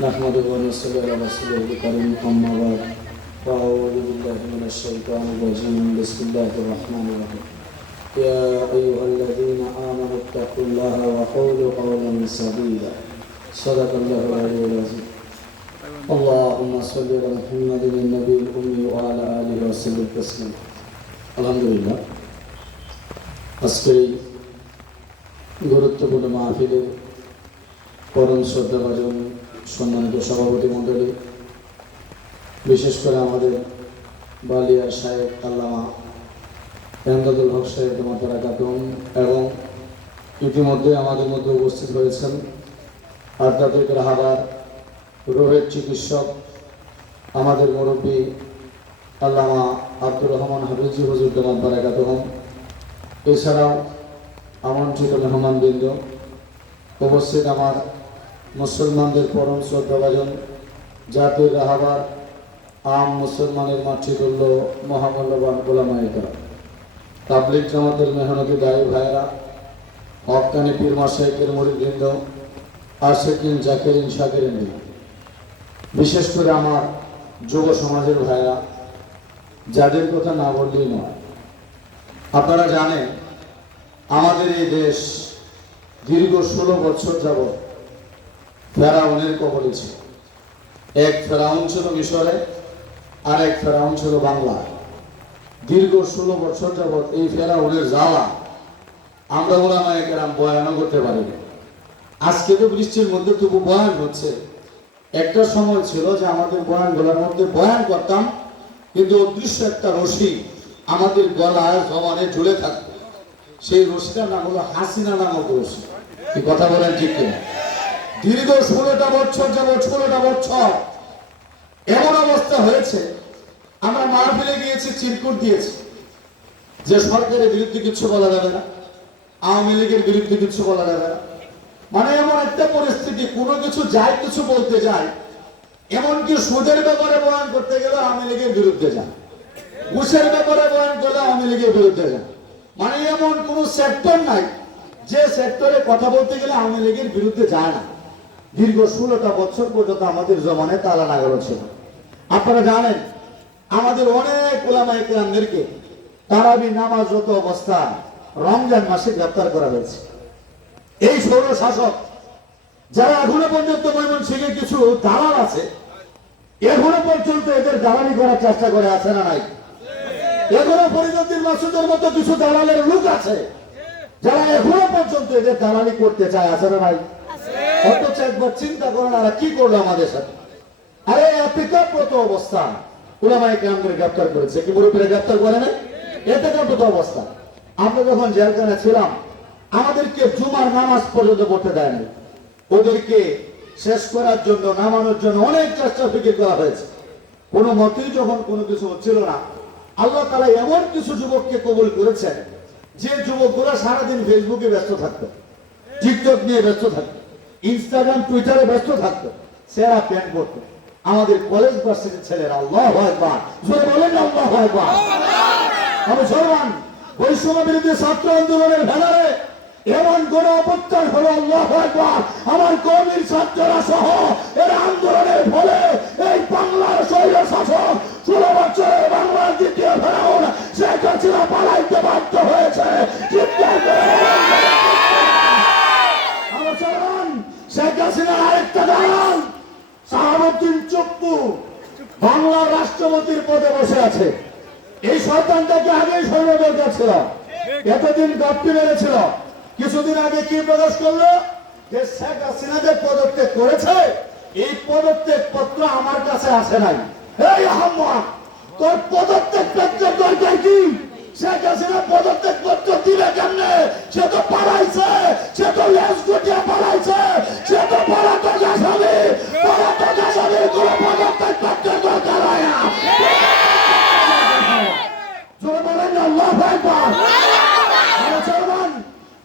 نحمده ونصلي على رسوله الكريم أما بعد فأعوذ بالله من الشيطان الرجيم بسم الله الرحمن الرحيم يا أيها الذين آمنوا اتقوا الله وقولوا قولا سديدا صدق الله العلي العظيم اللهم صل على محمد النبي الأمي وعلى آله وسلم تسليما الحمد لله আজকে গুরুত্বপূর্ণ মাহফিলে পরম শ্রদ্ধাভাজন সম্মানিত সভাপতি মণ্ডলী, বিশেষ করে আমাদের বালিয়া সাহেব আল্লামা এমদাদুল হক সাহেব মাতারাকাতুম এবং ইতিমধ্যে আমাদের মধ্যে উপস্থিত হয়েছেন আধ্যাত্মিক রাহাবার রোহের চিকিৎসক আমাদের মুরব্বী আল্লামা আব্দুর রহমান হাফিজি হুজুর মাতারাকাতুম, এছাড়াও আমন্ত্রিত মেহমানবৃন্দ, উপস্থিত আমার মুসলমানদের পরম শ্রদ্ধাভাজন জাতির রাহাবার আম মুসলমানের মাতৃতুল্য মহামূল্যবান ওলামায়ে কেরাম, তাবলীগ জামাতের মেহনতি দায়ী ভাইয়েরা, হক্কানি পীর মাশায়েখের মুরিদবৃন্দ, আশিকিন জাকিরিন শাকিরিন, বিশেষ করে আমার যুব সমাজের ভাইয়েরা, যাদের কথা না বললেই নয়। আপনারা জানেন আমাদের এই দেশ দীর্ঘ 16 বছর যাবৎ ফেরাউনের কবলে ছিল। এক ফেরাউন ছিল মিশরে, আর এক ফেরাউন ছিল বাংলায়। দীর্ঘ 16 বছর যাবৎ এই ফেরাউনের জ্বালা আমরা ওলামায়ে কেরাম বয়ানও করতে পারিনি। আজকে তো বৃষ্টির মধ্যে তবু বয়ান হচ্ছে। একটা সময় ছিল যে আমাদের বয়ানগুলোর মধ্যে বয়ান করতাম, কিন্তু অদৃশ্য একটা রশি আমাদের গলায় জবানে ঝুলে থাকতো। সেই রশিটার নাম হলো হাসিনা নামক রশি। কি কথা বলেন ঠিক কিনা? দীর্ঘ 16টা বছর যাবৎ 16টা বছর এমন অবস্থা হয়েছে, আমরা মাহফিলে গিয়েছি, চিরকুট দিয়েছি যে সরকারের বিরুদ্ধে কিছু বলা যাবে না, আওয়ামী লীগের বিরুদ্ধে কিছু বলা যাবে না। মানে এমন একটা পরিস্থিতি, কোনো কিছু যায় কিছু বলতে যায়, এমনকি সুদের ব্যাপারে বয়ান করতে গেলে আওয়ামী লীগের বিরুদ্ধে যায়, ঘুষের ব্যাপারে বয়ান করলে আওয়ামী লীগের বিরুদ্ধে যায়। মানে এমন কোন সেক্টর নাই যে সেক্টরে কথা বলতে গেলে আওয়ামী লীগের বিরুদ্ধে যায় না। দীর্ঘ 16টা বছর পর্যন্ত আমাদের জমানে তালা লাগানো ছিল। আপনারা জানেন আমাদের অনেক ওলামায়ে কেরামদেরকে তারাবি নামাজরত অবস্থায় রমজান মাসে গ্রেফতার করা হয়েছে। এই সৌর শাসক যারা এখনো পর্যন্ত ময়মনসিংহে কিছু দালাল আছে, এখনো পর্যন্ত এদের দালালি করার চেষ্টা করে আছে না নাই? এখনো ফরিদউদ্দিন মাসুদের মতো কিছু দালালের লোক আছে যারা এখনো পর্যন্ত এদের দালালি করতে চায়, আছে না নাই? অথচ একবার চিন্তা করেন এরা কি করলো আমাদের সাথে। আরে এতেকাপ্রত অবস্থা ওলামায়ে কেরামদের গ্রেফতার করেছে, কি মুরব্বীরা গ্রেফতার করে না? এতেকাপ্রত অবস্থা। আমরা যখন জেলখানায় ছিলাম আমাদেরকে জুমার নামাজ পর্যন্ত পড়তে দেয় নাই। ওদেরকে শেষ করার জন্য, নামানোর জন্য অনেক চেষ্টা ফিকির করা হয়েছে। কোনো মতেই যখন কোনো কিছু হচ্ছিল না, আল্লাহ তাআলা এমন কিছু যুবককে কবুল করেছেন যে যুবকরা সারাদিন ফেসবুকে ব্যস্ত থাকতো, টিকটক নিয়ে ব্যস্ত থাকতো, ইনস্টাগ্রাম টুইটারে ব্যস্ত থাকতো, সেরা প্যান্ট পরতো। আমাদের কলেজ ভার্সিটির ছেলেরা আল্লাহু আকবার জোরে বলেন আল্লাহু আকবার। মুসলমান বৈষম্য বিরোধী ছাত্র আন্দোলনের ব্যানারে এমন গণ অভ্যুত্থান হলো, আল্লাহু আকবার। আমার কওমের ছাত্ররা সহ এর আন্দোলনের ফলে এই বাংলার স্বৈর শাসক 16 বছরের বাংলার দ্বিতীয় ফেরাউন শেখ হাসিনা পালাইতে বাধ্য হয়েছে। শেখ হাসিনার আরেকটা দালাল শাহাবুদ্দিন চুপ্পু বাংলার রাষ্ট্রপতির পদে বসে আছে। এই শয়তানটাকে আগেই সরানো দরকার ছিল, এতদিন গাপ্পি মেরেছিল। কিছুদিন আগে কি প্রকাশ করলো যে শেখ হাসিনা যে পদত্যাগ করেছে, এই পদত্যাগ পত্র আমার কাছে আসে নাই। এই আহম্মদ, তোর পদত্যাগ পত্রের দরকার কি? শেখ হাসিনা পদত্যাগ পত্র দিবে কেমনে? সে তো পালাইছে, সে তো লেজ গুটিয়ে পালাইছে, সে তো পলাতক আসামি। পলাতক আসামির কোনো পদত্যাগ পত্রের দরকার হয় না। জোরে বলেন আল্লাহু আকবার। মুসলমান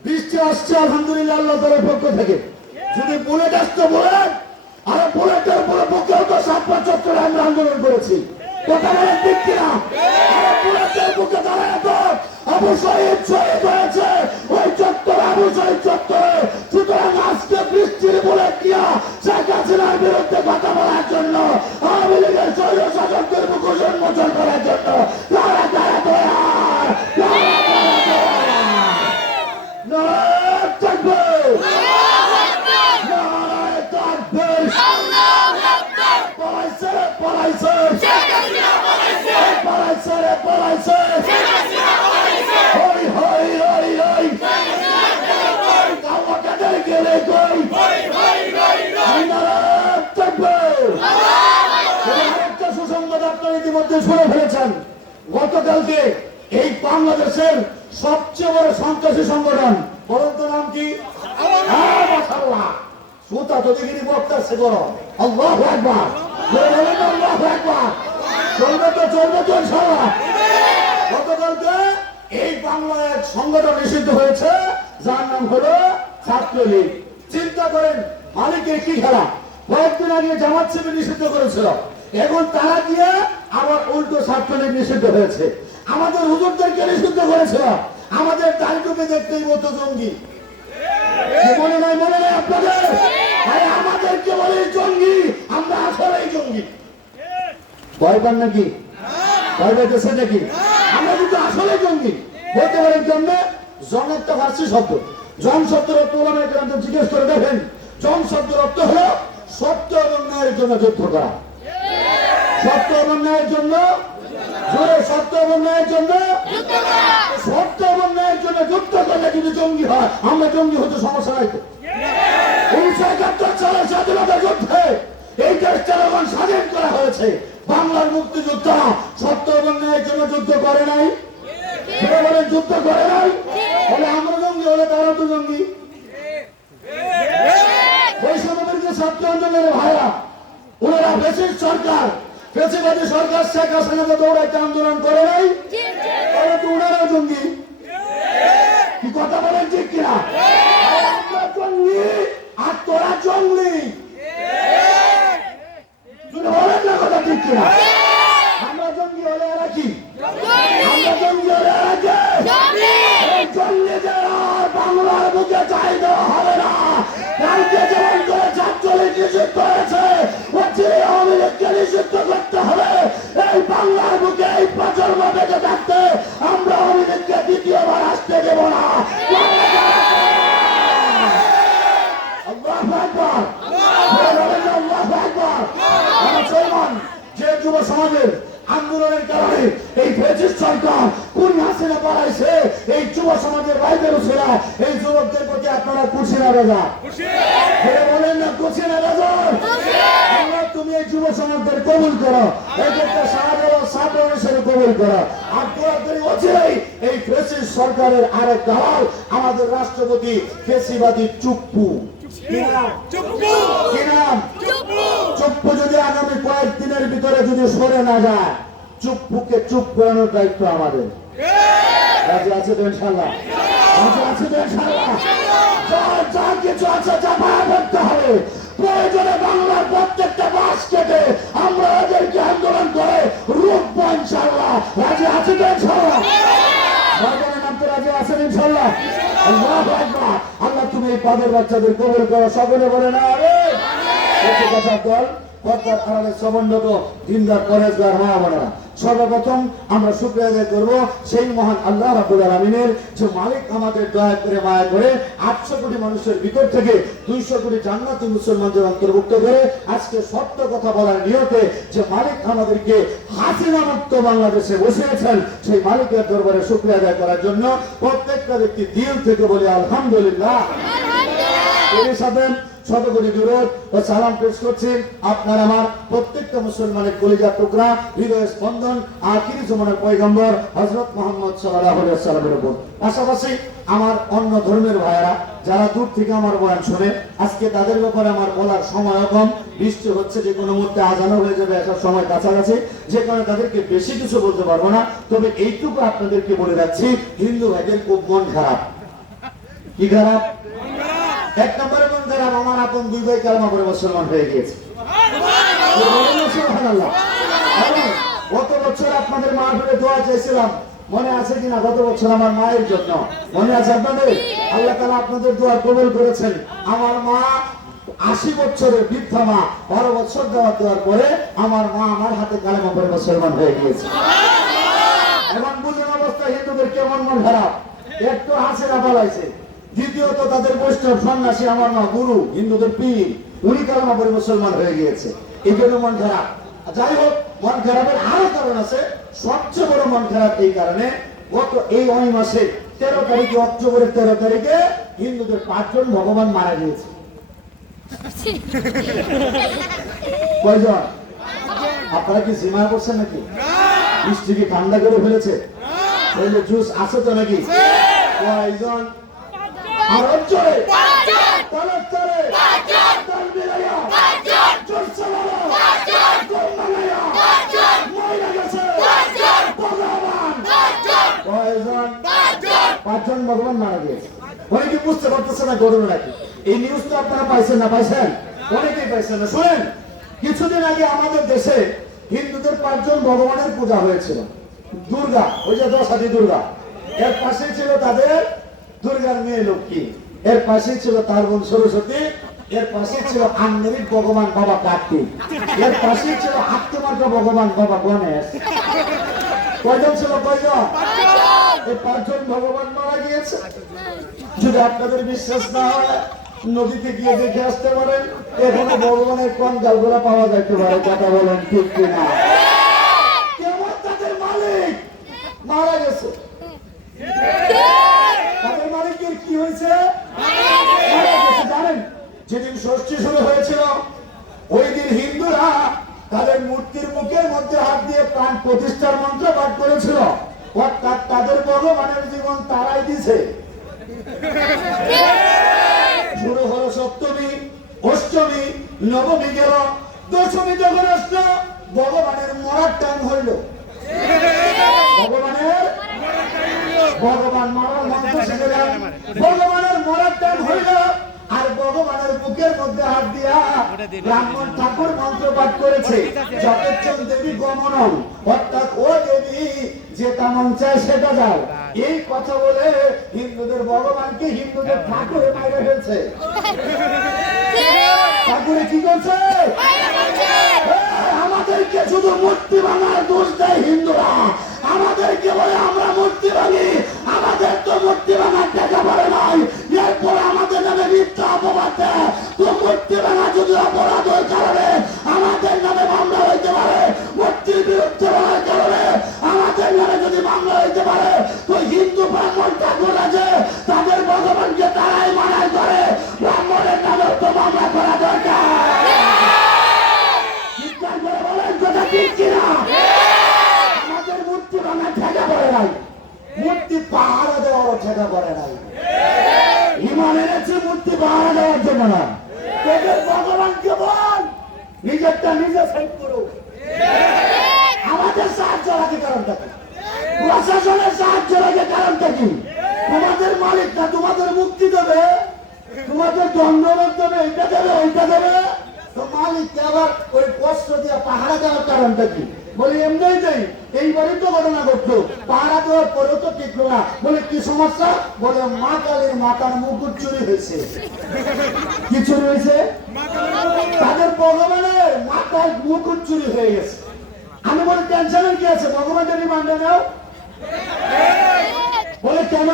বৃষ্টি আসছে আলহামদুলিল্লাহ আল্লাহ তাআলার পক্ষ থেকে। যদি বুলেট আসতো বলেন, আর বুলেটের উপরে পক্ষেও তো 7 চত্বরে আমরা আন্দোলন করেছি। কথা বলেন ঠিক কিনা? বুলেটের বুকে দাঁড়ায় তো আবু শহীদ শহীদ হয়েছে, ওই চত্বরে আবু সাইদ চত্বরে। সুতরাং আজকে বৃষ্টির বলে দিয়া শেখ হাসিনার বিরুদ্ধে কথা বলার জন্য, আওয়ামী লীগের স্বৈর শাসকদের মুখোশ উন্মোচন করার জন্য তারা তারা তৈরি। নারায়ণ তাকবীর, নারায়ণ তাকবীর। পলাইছে রে পলাইছে, পলাইছে রে পলাইছে, হই হই হই হই, কাওয়াকাদের গেলে কই, নারায়ণ তাকবীর। আরেকটা সুসংবাদ আপনারা ইতিমধ্যে শুনে ফেলেছেন। গতকালকে এই বাংলাদেশের সবচেয়ে বড় সন্ত্রাসী সংগঠন, বলুন তো নাম কি? মাশাআল্লাহ, সুতা তো দেখিনি বক্তাছে করো। আল্লাহু আকবার, আল্লাহু আকবার। চলবে তো ইনশাআল্লাহ। গতকালকে এই বাংলায় এক সংগঠন নিষিদ্ধ হয়েছে, যার নাম হলো ছাত্রলীগ। চিন্তা করেন মালিকের কি খেলা। কয়েকদিন আগে জামাত শিবির নিষিদ্ধ করেছিল, এখন তারা দিয়ে আবার উল্টো ছাত্রলীগ নিষিদ্ধ হয়েছে। আমাদের হুজুরদেরকে নিষিদ্ধ করেছিল, আমাদের দাড়িটুকে দেখতেই মতো জঙ্গি। মনে নাই আপনাদের? আমাদেরকে বলে জঙ্গি, আমরা আসলেই জঙ্গি। ভয় পান নাকি? ভয় পাইতেছে নাকি? আমরা কিন্তু আসলে জঙ্গি বলতে পারেন। জন্য জন একটা ফার্সি শব্দ। জন শব্দের অর্থ ওলামায়ে কেরাম জিজ্ঞেস করে দেখেন। জন শব্দের অর্থ হলো সত্য এবং ন্যায়ের জন্য যুদ্ধ করা। সত্য এবং ন্যায়ের জন্য, জোরে সত্য এবং ন্যায়ের জন্য, সত্য এবং ন্যায়ের জন্য যুদ্ধ করলে যদি জঙ্গি হয়, আমরা জঙ্গি হতে সমস্যা নাই তো। 1971 সালের স্বাধীনতা যুদ্ধে এই দেশটা যখন স্বাধীন করা হয়েছে, বাংলার মুক্তিযোদ্ধা সত্য এবং ন্যায়ের জন্য যুদ্ধ করে নাই? বলেন যুদ্ধ করে নাই? বলে আমরা জঙ্গি হলে তারা তো জঙ্গি। ওই সময়ের যে ছাত্র আন্দোলনের ভাইরা, ওনারা ফ্যাসিস্ট সরকার, ফ্যাসিবাদী সরকার শেখ হাসিনাকে দৌড়াইতে আন্দোলন করে নাই? তাহলে তো ওনারাও জঙ্গি। কি কথা বলেন ঠিক কিনা? আমরা জঙ্গি আর তোরা জঙ্গলি। বলেন না কথা ঠিক কিনা? আমরা জঙ্গি হলে এরা কি? আমরা জঙ্গি হলে এরা কে? জঙ্গিদের আর বাংলার বুকে চাই দেওয়া হবে না। কালকে যেমন করে ছাত্রলীগ নিষিদ্ধ হয়েছে, অচিরে আওয়ামী লীগকে নিষিদ্ধ করতে হবে। এই বাংলার বুকে এই প্রজন্ম বেঁচে থাকতে আমরা আওয়ামী লীগকে দ্বিতীয়বার আসতে দেব না। আল্লাহু আকবার, আল্লাহু আকবার। মুসলমান যে যুব সমাজের আন্দোলনের কারণে এই ফ্যাসিস্ট সরকার কোন হাসিনা পালাইছে, এই যুব সমাজের ভাইদের ছেলে, এই যুবকদের প্রতি আপনারা খুশি না বেজার? বলেন না খুশি না বেজার? তুমি এই যুব সমাজদের কবুল করো, এদেরকে সাহায্য ছাত্র হিসেবে কবুল করো। আর তোরা অচিরেই এই ফ্যাসিস্ট সরকারের আরেক দালাল আমাদের রাষ্ট্রপতি ফ্যাসিবাদী চুপ্পু, চুপ্পু যদি আগামী কয়েকদিনের ভিতরে যদি সরে না যায়, চুপ্পুকে চুপ করানোর দায়িত্ব আমাদের। রাজি আছে তো ইনশাআল্লাহ? রাজি আছে তো ইনশাআল্লাহ? যা কিছু আছে চাপায়া করতে হবে। প্রয়োজনে বাংলার প্রত্যেকটা বাস কেটে আমরা ওদেরকে আন্দোলন করে রুখবো ইনশাআল্লাহ। রাজি আছে তো ইনশাআল্লাহ? রাজি আছেন ইনশাআল্লাহ? আল্লাহু আকবার। আল্লাহ তুমি এই পাদের বাচ্চাদের কবুল করো, সকলে বলে না আমিন। দল পর্দার আড়ালে সমন্বিত দিনদার পরেশগার মা বোনেরা, সর্বপ্রথম আমরা শুকরিয়া আদায় করবো সেই মহান আল্লাহ রাব্বুল আলামিনের, যে মালিক আমাদের দয়া করে মায়া করে 800 কোটি মানুষের ভিতর থেকে 200 কোটি জান্নাতি মুসলমানদের অন্তর্ভুক্ত করে আজকে সত্য কথা বলার নিয়তে যে মালিক আমাদেরকে হাসিনা মুক্ত বাংলাদেশে বসিয়েছেন, সেই মালিকের দরবারে শুকরিয়া আদায় করার জন্য প্রত্যেকটা ব্যক্তি দিল থেকে বলি আলহামদুলিল্লাহ। এর সাথে শতকোটি দূরত ও সালাম পেশ করছি আপনার আমার প্রত্যেকটা মুসলমানের কলিজার টুকরা, হৃদয় স্পন্দন, আখিরি জমানার পয়গম্বর হযরত মুহাম্মদ সাল্লাল্লাহু আলাইহি ওয়াসাল্লামের উপর। পাশাপাশি আমার অন্য ধর্মের ভাইয়েরা যারা দূর থেকে আমার বয়ান শুনে, আজকে তাদের ব্যাপারে আমার বলার সময় কম, বৃষ্টি হচ্ছে, যে কোনো মুহূর্তে আজানও হয়ে যাবে, আসার সময় কাছাকাছি, যে কারণে তাদেরকে বেশি কিছু বলতে পারবো না। তবে এইটুকু আপনাদেরকে বলে যাচ্ছি, হিন্দু ভাইদের খুব মন খারাপ। কি খারাপ? এক নম্বরে মন খারাপ, আমার আপন 2 ভাই কালেমা পড়ে মুসলমান হয়ে গিয়েছে। সুবহানাল্লাহ। গত বছর আপনাদের মাহফিলে দোয়া চাইছিলাম, মনে আছে কিনা গত বছর আমার মায়ের জন্য? মনে আছে আপনাদের? আল্লাহ তাআলা আপনাদের দোয়া কবুল করেছেন। আমার মা 80 বছরের বৃদ্ধা মা, 12 বছর দেওয়ার পরে আমার মা আমার হাতে কালেমা পড়ে মুসলমান হয়ে গিয়েছে। এখন বুঝুন অবস্থা হিন্দুদের কেমন মন খারাপ। একটু হাসিনা পালাইছে। দ্বিতীয়ত তাদের বৈষ্ণব সন্ন্যাসী আমার মা গুরু, হিন্দুদের পীর, উনি কালেমা পড়ে মুসলমান হয়ে গিয়েছে। এই জন্য মন খারাপ। যাই হোক, মন খারাপের আরো কারণ আছে। সবচেয়ে বড় মন খারাপ এই কারণে, গত এই মাসে 13 তারিখে, অক্টোবরের 13 তারিখে হিন্দুদের 5 জন ভগবান মারা গিয়েছে। কয়জন? আপনারা কি জিমা করছেন নাকি? বৃষ্টি কি ঠান্ডা করে ফেলেছে? জুস আছে তো নাকি? কয়জন? আর অঞ্চলে পাঁচজন ভগবান মারা গিয়েছে। অনেকে বুঝতে পারতেছে না ঘটনা নাকি। এই নিউজ তো আপনারা পাইছেন না? পাইছেন? অনেকেই পাইছেন না। শুনেন, কিছুদিন আগে আমাদের দেশে হিন্দুদের 5 জন ভগবানের পূজা হয়েছিল। দুর্গা, ওই যে 10 হাতি দুর্গা, এর পাশে ছিল তাদের দুর্গার মেয়ে লক্ষ্মী, এর পাশে ছিল তার বোন সরস্বতী, এর পাশে ছিল আঞ্জলিক ভগবান বাবা কার্তিক, এর পাশে ছিল আত্মমাত্র ভগবান বাবা গণেশ। কয়জন ছিল? কয়জন? এই 5 জন ভগবান মারা গিয়েছে। যদি আপনাদের বিশ্বাস না হয়, নদীতে গিয়ে দেখে আসতে পারেন। এখনো ভগবানের কোন গালগুলা পাওয়া যাইতে পারে। কথা বলেন ঠিক কিনা? কেমন তাদের মালিক মারা গেছে। তাদের মালিকের কি হয়েছে? মারা গেছে। জানেন, যেদিন ষষ্ঠী শুরু হয়েছিল, ওই দিন হিন্দুরা তাদের মূর্তির মুখের মধ্যে হাত দিয়ে প্রাণ প্রতিষ্ঠার মন্ত্র পাঠ করেছিল। অর্থাৎ তাদের ভগবানের জীবন তারাই দিছে। শুরু হলো সপ্তমী, অষ্টমী, নবমী গেল, দশমী যখন আসলো, ভগবানের মরার টাইম হইল। ভগবান মারার মন্ত্র শিখে ভগবানের মরার টাইম হইল। আর ভগবানের বুকের মধ্যে হাত দিয়া ব্রাহ্মণ ঠাকুর মন্ত্র পাঠ করেছে, যতেচ্ছং দেবী গমনম, অর্থাৎ ও দেবী যেটা মন চায় সেটা যাও। এই কথা বলে হিন্দুদের ভগবানকে হিন্দুদের ঠাকুরে মাইরে ফেলছে। ঠাকুরে কি করছে? আমাদেরকে শুধু মূর্তি ভাঙার দোষ দেয় হিন্দুরা। আমাদেরকে বলে আমরা মূর্তি ভাঙি। আমাদের তো মূর্তি ভাঙার টাকা পড়ে নাই। এরপর আমাদের নামে মিথ্যা অপবাদ দেয়। তো মূর্তি ভাঙা যদি অপরাধের কারণে আমাদের নামে মামলা হইতে পারে, মূর্তির বিরুদ্ধে বলার কারণে আমাদের নামে যদি মামলা হইতে পারে, তো হিন্দু ব্রাহ্মণ ঠাকুর আছে, তাদের ভগবানকে তারাই মানাই করে। ব্রাহ্মণের নামেও তো মামলা করা দরকার। চিৎকার করে বলেন কথা ঠিক কিনা? আমাদের মূর্তি ভাঙা ঠেকা পড়ে নাই, মূর্তি পাহারা দেওয়ারও ঠেকা পড়ে নাই। ইমান এনেছে মূর্তি পাহারা দেওয়ার জন্য না। তোদের ভগবানকে বল নিজেরটা নিজে সাইড করো। আমাদের সাহায্য লাগে কারণটা কি? প্রশাসনের সাহায্য লাগে কারণটা কি? তোমাদের মালিক না তোমাদের মুক্তি দেবে, তোমাদের দণ্ডরোধ দেবে, এটা দেবে ওইটা দেবে। তো মালিককে আবার ওই কষ্ট দিয়ে পাহারা দেওয়ার কারণটা কি? বলি এমনি দেই। এইবারই তো ঘটনা ঘটলো, পাহারা দেওয়ার পরেও তো টিকলো না। বলে কি সমস্যা? বলে মা কালীর মাথার মুকুট চুরি হয়েছে। কি চুরি হয়েছে? তাদের ভগবানের মাথার মুকুট চুরি হয়ে গেছে। আমি বলি টেনশনের কি আছে? ভগবানের রিমান্ডে নাও। বলে কেন?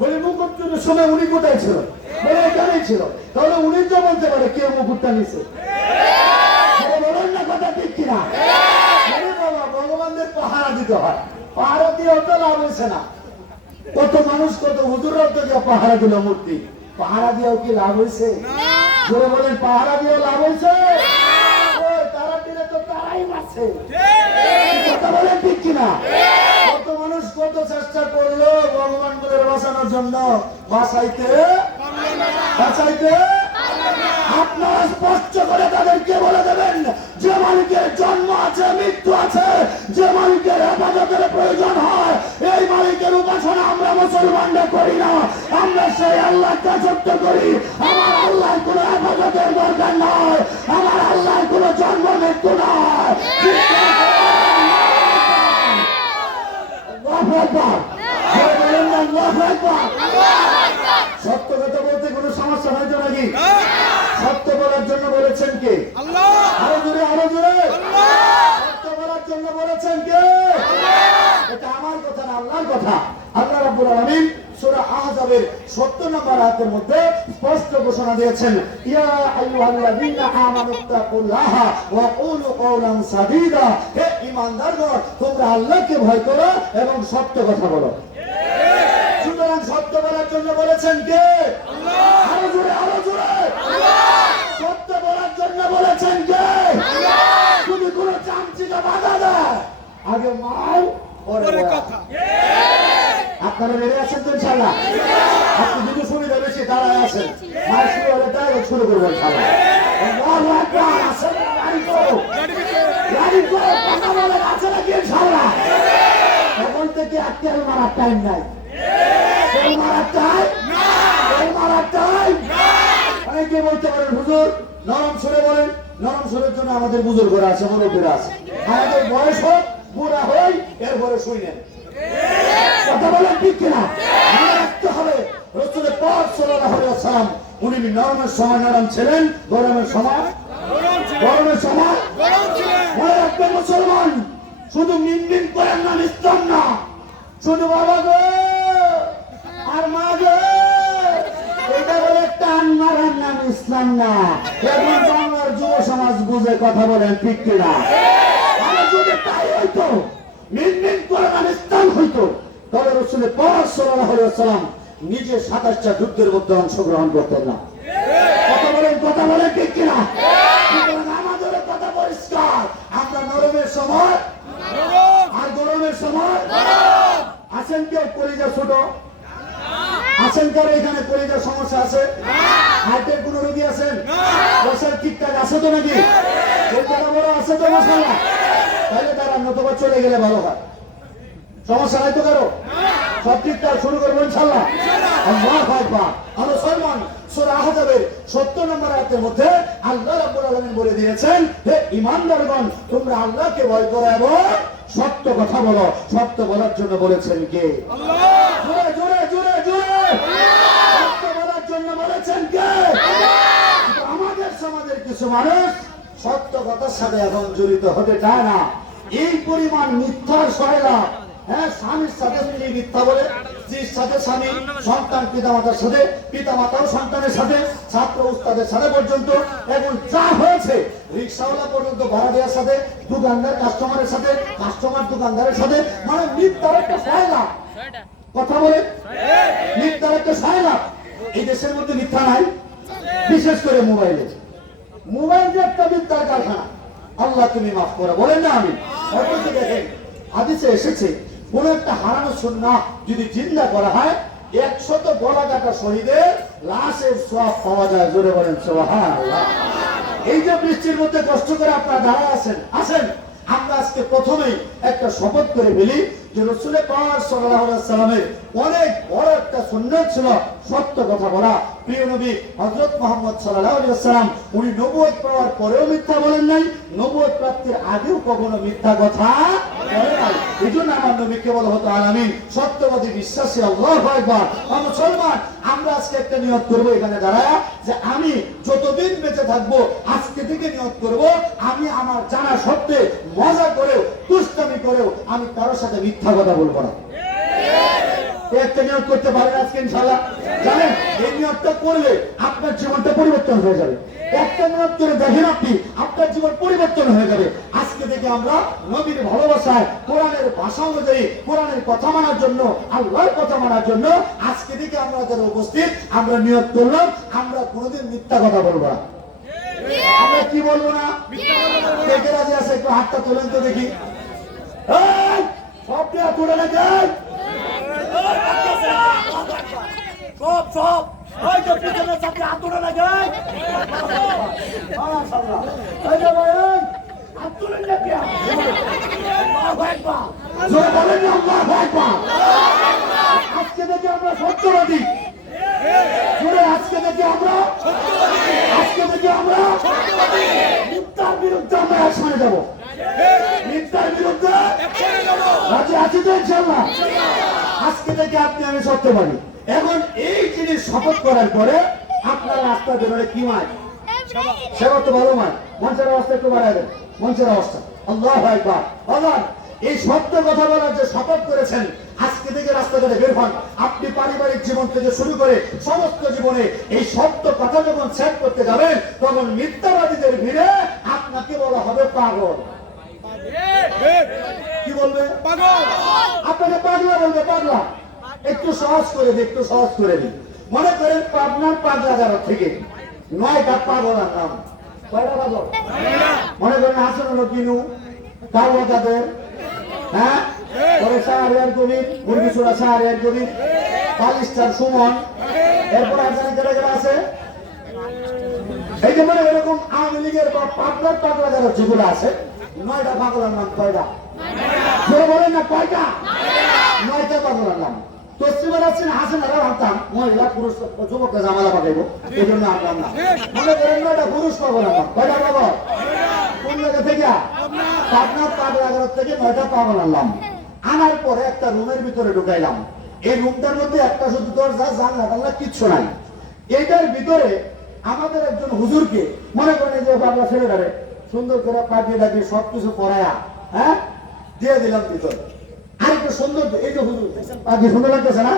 বলে মুকুট চুরির সময় উনি কোথায় ছিল? বলে এখানেই ছিল। তাহলে উনি তো বলতে পারে কে মুকুটটা নিছে। বলেন না কথা ঠিক কিনা? ভগবানদের পাহারা দিতে হয়। পাহারা দিয়ে তো লাভ হয়েছে না। কত মানুষ, কত হুজুররা তো পাহারা দিল মূর্তি। পাহারা দিয়েও কি লাভ হয়েছে? জোরে বলেন, পাহারা দিয়েও লাভ হয়েছে? তারা দিলে তো তারাই মারছে। কথা বলেন ঠিক কিনা? কত মানুষ কত চেষ্টা করলো ভগবান বলে বাঁচানোর জন্য, বাঁচাইতে আপনারা স্পষ্ট করে তাদেরকে বলে দেবেন, যে মালিকের জন্ম আছে, মৃত্যু আছে, যে মালিকের হেফাজতের প্রয়োজন হয়, এই মালিকের উপাসনা আমরা মুসলমানরা করি না। আমরা সেই আল্লাহকে রাজত্ব করি। আমার আল্লাহর কোন হেফাজতের দরকার নয়। আমার আল্লাহর কোন জন্ম মৃত্যু নয়। আকবার। জোরে বলেন না আল্লাহু আকবার। সত্য কথা বলতে কোনো সমস্যা হয়তো নাকি? সত্য বলার জন্য বলেছেন কে? আল্লাহ। আরো জোরে আরো জোরে। সত্য বলার জন্য বলেছেন কে? এটা আমার কথা না, আল্লাহর কথা। আল্লাহ রাব্বুল আলামিন সূরা আহজাবের 70 নম্বর আয়াতের মধ্যে স্পষ্ট ঘোষণা দিয়েছেন, ইয়া আইয়ুহাল্লাযীনা আমানুত্তাকুল্লাহা ওয়া কুলু কাওলান সাদীদা। হে ঈমানদারগণ, তোমরা আল্লাহকে ভয় করো এবং সত্য কথা বলো। সুতরাং সত্য বলার জন্য বলেছেন কে? আল্লাহ। আরো জোরে আরো জোরে। আল্লাহ। সত্য বলার জন্য বলেছেন কে? আল্লাহ। তুমি কোন চামচিকা বাধা দেয়, আগে মাও পরে কথা। আপনারা রেডি আছেন তো ইনশাআল্লাহ? আপনি যদি সুবিধা বেশি দাঁড়ায় আছেন, মার শুরু হলে ডাইরেক্ট শুরু করবো ইনশাআল্লাহ। আল্লাহু আকবার। আসেন গাড়ি করো, গাড়ি করো, কথা বলে আছে নাকি ইনশাআল্লাহ? এখন থেকে আর তেল মারার টাইম নাই। তেল মারার টাইম নাই, তেল মারার টাইম নাই। অনেকে বলতে পারেন হুজুর নরম সুরে বলেন। নরম সুরের জন্য আমাদের বুজুর্গরা আছে, মুরব্বীরা আছে। আমাদের বয়স হোক, বুড়া হই, এরপরে শুই নেন। কথা বলেন ঠিক কিনা? মনে রাখতে হবে রাসূল পাক সাল্লাল্লাহু আলাইহি ওয়াসাল্লাম উনি নরমের সময় নরম ছিলেন, গরমের সময় গরমের সময় গরম ছিলেন। মনে রাখবেন মুসলমান, শুধু মিনমিন করেন না, ইসলাম না। শুধু বাবা গো আর মা গো এটা বলে টান মারার নাম ইসলাম না। এখন বাংলার যুব সমাজ বুঝে কথা বলেন ঠিক কিনা? আর যদি তাই হইতো, মিনমিন করে নাম ইসলাম হইতো, তবে রাসূল পাক সাল্লাল্লাহু আলাইহি ওয়াসাল্লাম নিজে 27টা যুদ্ধের মধ্যে অংশগ্রহণ করতেন না। কথা বলেন ঠিক কিনা? আমাদের কথা পরিষ্কার। আমরা নরমের সময় আর গরমের সময় আছেন কেউ কলিজা ছোট? আছেন কারো এখানে কলিজার সমস্যা আছে? হার্টের কোন রোগী আছেন? বসার ঠিকঠাক আছে তো নাকি? কলকাতা বড় আছে তো মাশাআল্লাহ? তাহলে তারা নতুবা চলে গেলে ভালো হয়। সমস্যা নাই তো কারো? সব ঠিকঠাক শুরু করবো ইনশাআল্লাহ। আল্লাহু আকবার। আমরা সলমান সূরা আহজাবের 70 নম্বর আয়াতের মধ্যে আল্লাহ রাব্বুল আলামিন বলে দিয়েছেন, হে ঈমানদারগণ, তোমরা আল্লাহকে ভয় করো এবং সত্য কথা বলো। সত্য বলার জন্য বলেছেন কে? আল্লাহ। জোরে জোরে জোরে জোরে। সত্য বলার জন্য বলেছেন কে? আল্লাহ। আমাদের সমাজের কিছু মানুষ সত্য কথার সাথে এখন জড়িত হতে চায় না। এই পরিমাণ মিথ্যার সহায়তা, হ্যাঁ, স্বামীর সাথে স্ত্রী মিথ্যা বলে, স্ত্রীর সাথে স্বামী, সন্তান পিতামাতার সাথে, পিতামাতাও সন্তানের সাথে, ছাত্র উস্তাদের সাথে পর্যন্ত, এবং যা হয়েছে রিকশাওয়ালা পর্যন্ত ভাড়া দেওয়ার সাথে, দোকানদার কাস্টমারের সাথে, কাস্টমার দোকানদারের সাথে, মানে মিথ্যার একটা ফায়দা। কথা বলে মিথ্যার একটা ফায়দা। এই দেশের মধ্যে মিথ্যা নাই, বিশেষ করে মোবাইলে। মোবাইল যে একটা মিথ্যার কারখানা। আল্লাহ তুমি মাফ করো, বলেন না আমি। হয়তো দেখেন হাদিসে এসেছে, কোন একটা হারানো সুন্নাহ যদি জিন্দা করা হয়, 100 গলা কাটা শহীদের লাশের সওয়াব পাওয়া যায়। জোরে বলেন সুবহানাল্লাহ। এই যে বৃষ্টির মধ্যে কষ্ট করে আপনারা দাঁড়ায় আছেন, আসেন আমরা আজকে প্রথমেই একটা শপথ করে ফেলি যে রাসূল পাক সাল্লাল্লাহু আলাইহি ওয়াসাল্লামের অনেক বড় একটা সুন্নাত ছিল সত্য কথা বলা। প্রিয় নবী হযরত মুহাম্মদ সাল্লাল্লাহু আলাইহি ওয়াসাল্লাম উনি নবুয়ত পাওয়ার পরেও মিথ্যা বলেন নাই, নবুয়ত প্রাপ্তির আগেও কখনো মিথ্যা কথা বলেন নাই। এইজন্য আমার নবীকে বলা হতো আলামিন, সত্যবাদী বিশ্বাসী। আল্লাহু আকবার। মুসলমান, আমরা আজকে একটা নিয়ত করব এখানে দাঁড়ায়া যে আমি যতদিন বেঁচে থাকবো আজকে থেকে নিয়ত করব আমি আমার জানা সত্ত্বে মজা করেও দুষ্টামি করেও আমি কারোর সাথে মিথ্যা কথা বলবো না। একটা নিয়ত করতে পারেন আজকে ইনশাআল্লাহ? জানেন এই নিয়তটা করলে আপনার জীবনটা পরিবর্তন হয়ে যাবে। একটা নিয়ত করে দেখেন আপনি, আপনার জীবন পরিবর্তন হয়ে যাবে। আজকে থেকে আমরা নবীর ভালোবাসায়, কোরআনের ভাষা অনুযায়ী, কোরআনের কথা মানার জন্য, আল্লাহর কথা মানার জন্য আজকে থেকে আমরা যারা উপস্থিত, আমরা নিয়ত করলাম আমরা কোনোদিন মিথ্যা কথা বলবো না। আমরা কি বলবো না? কে কে রাজি আছে একটু হাতটা তোলেন তো দেখি। সব দেয়া তোলে না যান, সব সব ওই যে পিছনে চাপে হাত তোলে না যান। মাশাআল্লাহ। এই যে ভাই হাত তোলেন না কেন? আল্লাহু আকবার। জোরে বলেন না আল্লাহু আকবার। আজকে থেকে আমরা সত্যবাদী। জোরে আজকে থেকে আমরা সত্যবাদী। আজকে থেকে আমরা সত্যবাদী। মিথ্যার বিরুদ্ধে আমরা একসাথে যাব। মিথ্যার বিরুদ্ধে একসাথে যাব। রাজি আছি তো ইনশাআল্লাহ? আজকে থেকে আপনি আমি সত্য পারি। এখন এই জিনিস শপথ করার পরে আপনার রাস্তা বেরোলে কি মায়? সেবা তো ভালো মায়। মঞ্চের অবস্থা একটু বাড়ায় দেন, মঞ্চের অবস্থা। আল্লাহু আকবার। আল্লাহ, এই সত্য কথা বলার যে শপথ করেছেন, আজকে থেকে রাস্তাঘাটে বের হন। আপনি পারিবারিক জীবন থেকে শুরু করে সমস্ত জীবনে এই সত্য কথা যখন সেট করতে যাবেন, তখন মিথ্যাবাদীদের ভিড়ে আপনাকে বলা হবে পাগল। কি বলবে? পাগল। আপনাকে পাগলা বলবে, পাগলা। একটু সহজ করে দিই, একটু সহজ করে দিই। মনে করেন পাবনার পাগলাগার থেকে 9টা পাগল আনলাম। কয়টা পাগল? মনে করেন হাসান হলো কিনু, কাউয়া কাদের, হ্যাঁ, পরে শাহরিয়ার কবির, মুরগিছড়া শাহরিয়ার কবির, পালিস্টার সুমন, এরপর আসানি কেটে কেটে আছে। এই যে মানে এরকম আওয়ামী লীগের বা পাবনার পাগলাগার যেগুলো আছে, 9টা পাগলার নাম কয়টা? বলেন না কয়টা? 9টা পাগলার নাম। তসলিমার আছেন হাসানারা ভাবতাম মহিলা পুরুষ যুবকরা জামালা পাঠাইবো, এই জন্য আনলাম না। মনে করেন 9টা পুরুষ পাগল আনলাম। কয়টা পাগল? কোন জায়গা থেকে? পাবনার পাগলাগার থেকে 9টা পাগল আনলাম। আনার পরে একটা রুমের ভিতরে ঢুকাইলাম। এই রুমটার মধ্যে একটা শুধু দরজা, জানলা টানলা কিচ্ছু নাই। এইটার ভিতরে আমাদের একজন হুজুরকে, মনে করেন যে পাগলা ছেলেটারে সুন্দর করে পাঠিয়ে ডাকিয়ে সবকিছু পড়ায়া, হ্যাঁ, দিয়ে দিলাম ভিতরে। আরেকটা সুন্দর, এই যে হুজুর পাখি সুন্দর লাগতেছে না?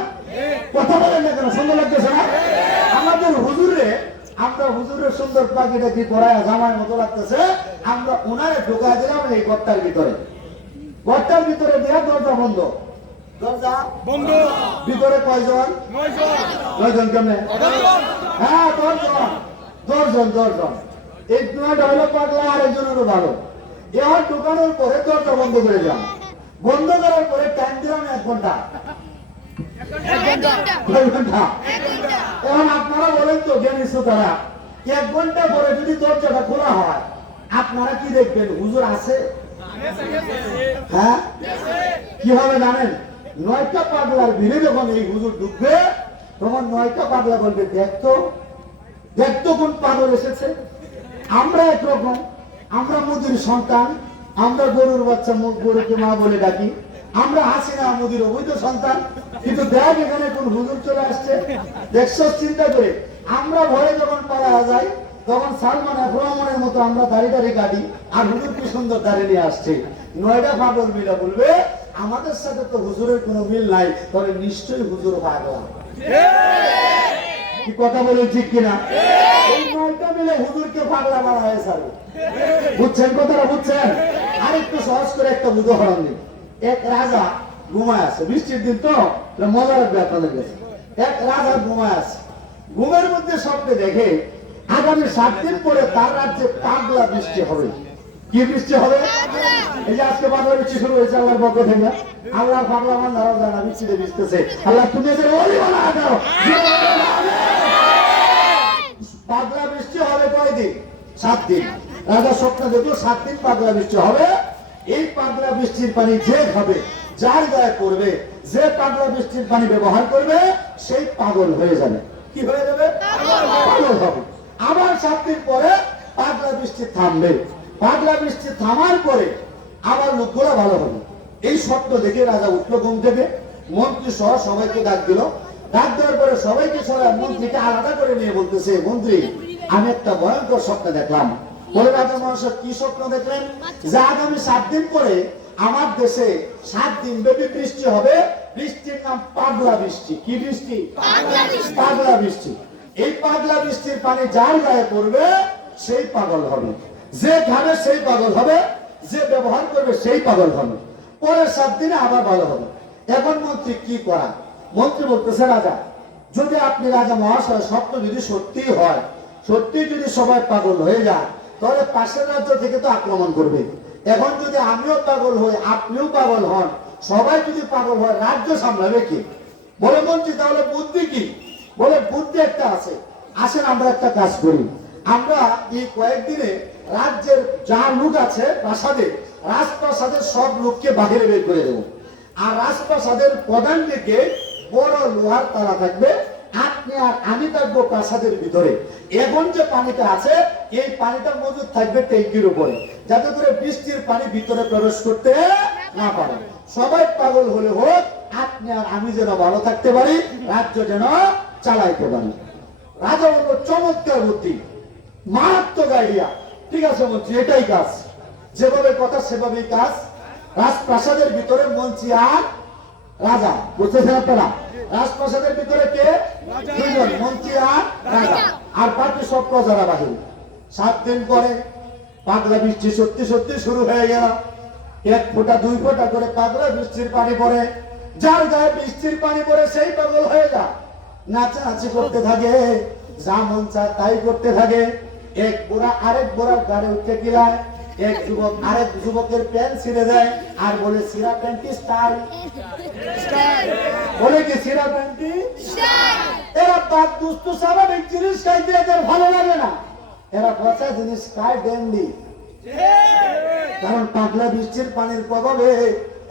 কথা বলেন না কেন? সুন্দর লাগতেছে না? আমাদের হুজুরে, আমরা হুজুরের সুন্দর পাখিটা কি পড়ায় জামার মতো লাগতেছে, আমরা ওনারে ঢোকায় দিলাম এই গর্তার ভিতরে। গর্তার ভিতরে দেওয়া দরজা বন্ধ। দরজা বন্ধ। ভিতরে কয়জন? 9জন। কেমনে? হ্যাঁ, 10জন। এই 9টা হলো পাগলা, আর একজন হলো ভালো। এবার ঢোকানোর পরে দরজা বন্ধ করে দিলাম। বন্ধ করার পরে টাইম দিলাম 1 ঘন্টা। এখন আপনারা বলেন তো জ্ঞানী শ্রোতারা, 1 ঘন্টা পরে যদি দরজাটা খোলা হয়, আপনারা কি দেখবেন? হুজুর আছে? হ্যাঁ, কি হবে জানেন? 9টা পাগলার ভিড়ে যখন এই হুজুর ঢুকবে, তখন 9টা পাগলা বলবে, দেখতো কোন পাগল এসেছে। আমরা একরকম, আমরা মুদির সন্তান, আমরা গরুর বাচ্চা, গরুকে মা বলে ডাকি, আমরা হাসিনা মুদির অবৈধ সন্তান, কিন্তু দেখ এখানে কোন হুজুর চলে আসছে। দেখছো? চিন্তা করে আমরা ভয়ে যখন পালা যাই, তখন সালমান রহমানের মতো আমরা দাড়ি কাটি, আর হুজুর কি সুন্দর দাড়ি নিয়ে আসছে। 9টা পাগল মিলা বলবে, আমাদের সাথে তো হুজুরের কোনো মিল নাই, তবে নিশ্চয়ই হুজুর পাগলা। কি কথা বলে ঠিক কিনা? এই 9টা মিলে হুজুরকে পাগলা বলা হয়েছে। বুঝছেন কথাটা? বুঝছেন? আরেকটু সহজ করে একটা উদাহরণ দিই। এক রাজা ঘুমায় আছে, বৃষ্টির দিন তো, মজা লাগবে আপনাদের কাছে। এক রাজা ঘুমায় আছে, ঘুমের মধ্যে স্বপ্নে দেখে আগামী 7 দিন পরে তার রাজ্যে পাগলা বৃষ্টি হবে। কি বৃষ্টি হবে? এই যে আজকে পাগলা বৃষ্টি শুরু হয়েছে আল্লাহর পক্ষ থেকে। আল্লাহর পাগলা বান্দারাও জানা বৃষ্টিতে ভিজতেছে। আল্লাহ তুমি এদের ওলি বানায় দাও। পাগলা বৃষ্টি হবে কয়দিন? 7 দিন। রাজা স্বপ্ন দেখলো 7 দিন পাগলা বৃষ্টি হবে। এই পাগলা বৃষ্টির পানি যে খাবে, যার গায়ে পড়বে, যে পাগলা বৃষ্টির পানি ব্যবহার করবে, সেই পাগল হয়ে যাবে। কি হয়ে যাবে? পাগল হবে। আবার 7 দিন পরে পাগলা বৃষ্টি থামবে। পাগলা বৃষ্টি থামার পরে আবার লোকগুলো ভালো হবে। এই স্বপ্ন দেখে রাজা উঠলো ঘুম থেকে, মন্ত্রী সহ সবাইকে ডাক দিল। ডাক দেওয়ার পরে সবাইকে সবাই মন্ত্রীকে আলাদা করে নিয়ে বলতেছে, মন্ত্রী আমি একটা ভয়ঙ্কর স্বপ্ন দেখলাম। বলে, রাজা মহাশয় কি স্বপ্ন দেখলেন? যে আগামী 7 দিন পরে আমার দেশে 7 দিন ব্যাপী বৃষ্টি হবে। বৃষ্টির নাম পাগলা বৃষ্টি। কি বৃষ্টি? পাগলা বৃষ্টি। এই পাগলা বৃষ্টির পানি যার গায়ে পড়বে সেই পাগল হবে, যে খাবে সেই পাগল হবে, যে ব্যবহার করবে সেই পাগল হবে। পরে 7 দিনে আবার ভালো হবে। এখন মন্ত্রী কি করা? মন্ত্রী বলতেছে, রাজা যদি আপনি, রাজা মহাশয়, স্বপ্ন যদি সত্যি হয়, সত্যি যদি সবাই পাগল হয়ে যায়, তাহলে পাশের রাজ্য থেকে তো আক্রমণ করবে। এখন যদি আমিও পাগল হই, আপনিও পাগল হন, সবাই যদি পাগল হয়, রাজ্য সামলাবে কি? বলে, মন্ত্রী তাহলে বুদ্ধি কি? বলে, বুদ্ধি একটা আছে। আসেন আমরা একটা কাজ করি, আমরা এই কয়েকদিনে রাজ্যের যা লোক আছে প্রাসাদে, রাজপ্রাসাদের সব লোককে বাহিরে বের করে দেবো। আর রাজপ্রাসাদের প্রধান দিকে বড় লোহার তালা থাকবে, আপনি আর আমি থাকবো প্রাসাদের ভিতরে। এখন যে পানিটা আছে, এই পানিটা মজুদ থাকবে ট্যাঙ্কির উপরে, যাতে করে বৃষ্টির পানি ভিতরে প্রবেশ করতে না পারে। সবাই পাগল হলে হোক, আপনি আর আমি যেন ভালো থাকতে পারি, রাজ্য যেন চালাইতে পারি। রাজা বলল চমৎকার বুদ্ধি, মারাত্মক আইডিয়া। ঠিক আছে মন্ত্রী, এটাই কাজ। যেভাবে কথা সেভাবেই কাজ। রাজপ্রাসাদের ভিতরে মন্ত্রী আর রাজা, বুঝতেছেন আপনারা? রাজপ্রাসাদের ভিতরে কে? দুইজন, মন্ত্রী আর রাজা, আর বাকি সব প্রজারা বাহিনী। 7 দিন পরে পাগলা বৃষ্টি সত্যি সত্যি শুরু হয়ে গেল। 1 ফোঁটা 2 ফোঁটা করে পাগলা বৃষ্টির পানি পড়ে। যার গায়ে বৃষ্টির পানি পড়ে সেই পাগল হয়ে যায়, নাচানাচি করতে থাকে, যা মন চায় তাই করতে থাকে। এক বুড়া আরেক বুড়ার গাড়ি উঠে কিলায়, এক যুবক আরেক যুবকের প্যান্ট ছিঁড়ে দেয় আর বলে সিরা প্যান্টি স্টাইল, বলে কি সিরা প্যান্টি স্টাইল। এরা বাদ দুস্তু স্বাভাবিক জিনিস খাইতে এদের ভালো লাগে না, এরা পচা জিনিস খায় ডেন্ডি। কারণ পাগলা বৃষ্টির পানির প্রভাবে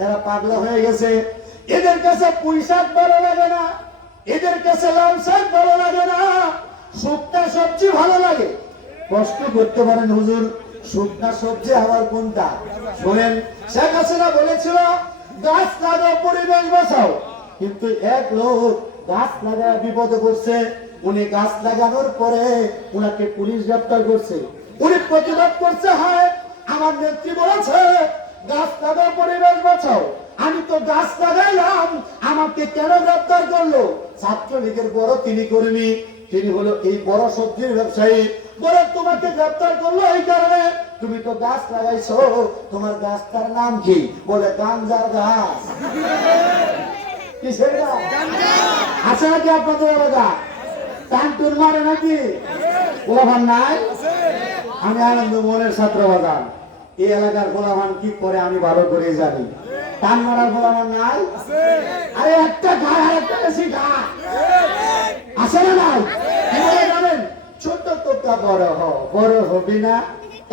এরা পাগলা হয়ে গেছে। এদের কাছে পুঁই শাক ভালো লাগে না, এদের কাছে লাল শাক ভালো লাগে না, শুকনা সবজি ভালো লাগে। কষ্ট করতে পারেন হুজুর, শুকনা সবজি আবার কোনটা? শোনেন, শেখ হাসিনা বলেছিল গাছ লাগাও পরিবেশ বাঁচাও, কিন্তু এক লোক গাছ লাগায় বিপদে পড়ছে। উনি গাছ লাগানোর পরে উনাকে পুলিশ গ্রেফতার করছে। উনি প্রতিবাদ করছে, হয় আমার নেত্রী বলেছে গাছ লাগাও পরিবেশ বাঁচাও, আমি তো গাছ লাগাইলাম, আমাকে কেন গ্রেফতার করলো? ছাত্রলীগের বড় তিনি কর্মী, তিনি হলো এই বড় সবজির ব্যবসায়ী। বলে তোমাকে গ্রেফতার করলো এই কারণে, তুমি তো গাছ লাগাইছো, তোমার গাছটার নাম কি? বলে গাঞ্জার গাছ। কিসের গাছ? আছে নাকি আপনাদের এলাকা? টানটুন মারে নাকি? গোলাভান নাই? আমি আনন্দ মনের ছাত্র বাজার, এই এলাকার গোলাভান কি করে আমি ভালো করে জানি। টান মারার গোলাভান নাই? আরে একটা গায়ে আর একটা বেশি গা আছে না নাই? জানেন, ছোট তোটা বড় হ, বড় হবি না,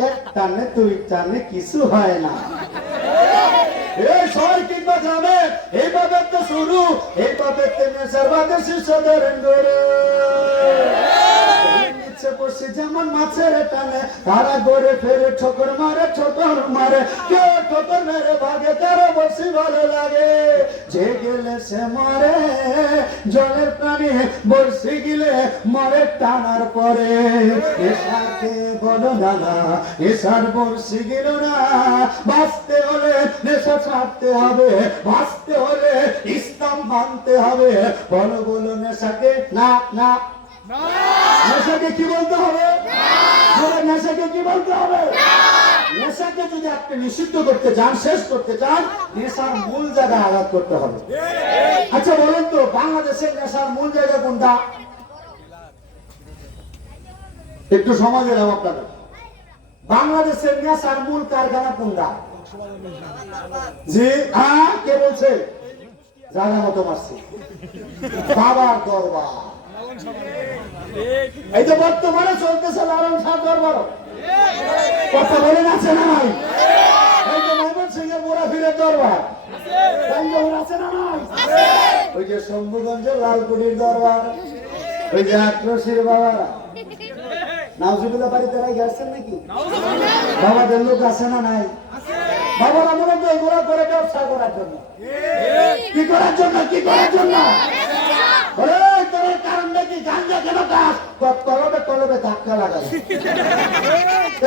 এক টানে 2 টানে কিছু হয় না। এই শহর কিংবা গ্রামে এইভাবে তো শুরু, এইভাবে নেশার বাদে শীর্ষ ধরেন ধরে বসে যেমন মাছের টানে, তারা গড়ে ফেরে ঠোকর মারে, ঠোকর মারে, কেউ ঠোকর মেরে ভাগে, কারো বসে ভালো লাগে। যে গেলে সে মরে, জলের প্রাণী বসে গেলে মরে টানার পরে। এসাকে বলো না না, এসার বসে গেল না, বাঁচতে হলে নেশা ছাড়তে হবে, বাঁচতে হলে ইসলাম মানতে হবে। বলো বলো নেশাকে না না, নেশাকে কি বলতে হবে? নেশাকে কি বলতে হবে? নেশাকে যদি আপনি নিষিদ্ধ করতে চান, শেষ করতে চান, নেশার মূল জায়গায় আঘাত করতে হবে। আচ্ছা বলেন তো, বাংলাদেশের নেশার মূল জায়গা কোনটা? একটু সমাজ এলাম আপনাদের। বাংলাদেশের নেশার মূল কারখানা কোনটা? জি কে বলছে? জায়গা মতো মারছে, বাবার দরবার। এই যে বর্তমানে চলতেছে লালন শাহ দরবার, কথা বলেন আছে না নাই? এই যে মোহাম্মদ সিংহের মুরাফিরের দরবার আছে না নাই? ওই যে শম্ভুগঞ্জের লালকুটির দরবার, ওই যে আক্রোশীর বাবারা নাউজুবিল্লাহ বাড়িতে রাই গেছেন নাকি? বাবাদের লোক আছে না নাই? বাবারা মূলত এগুলো করে ব্যবসা করার জন্য। কি করার জন্য? কি করার জন্য? কারণটা কি? গাঞ্জা কেন গাছ কলবে কলবে ধাক্কা লাগায়,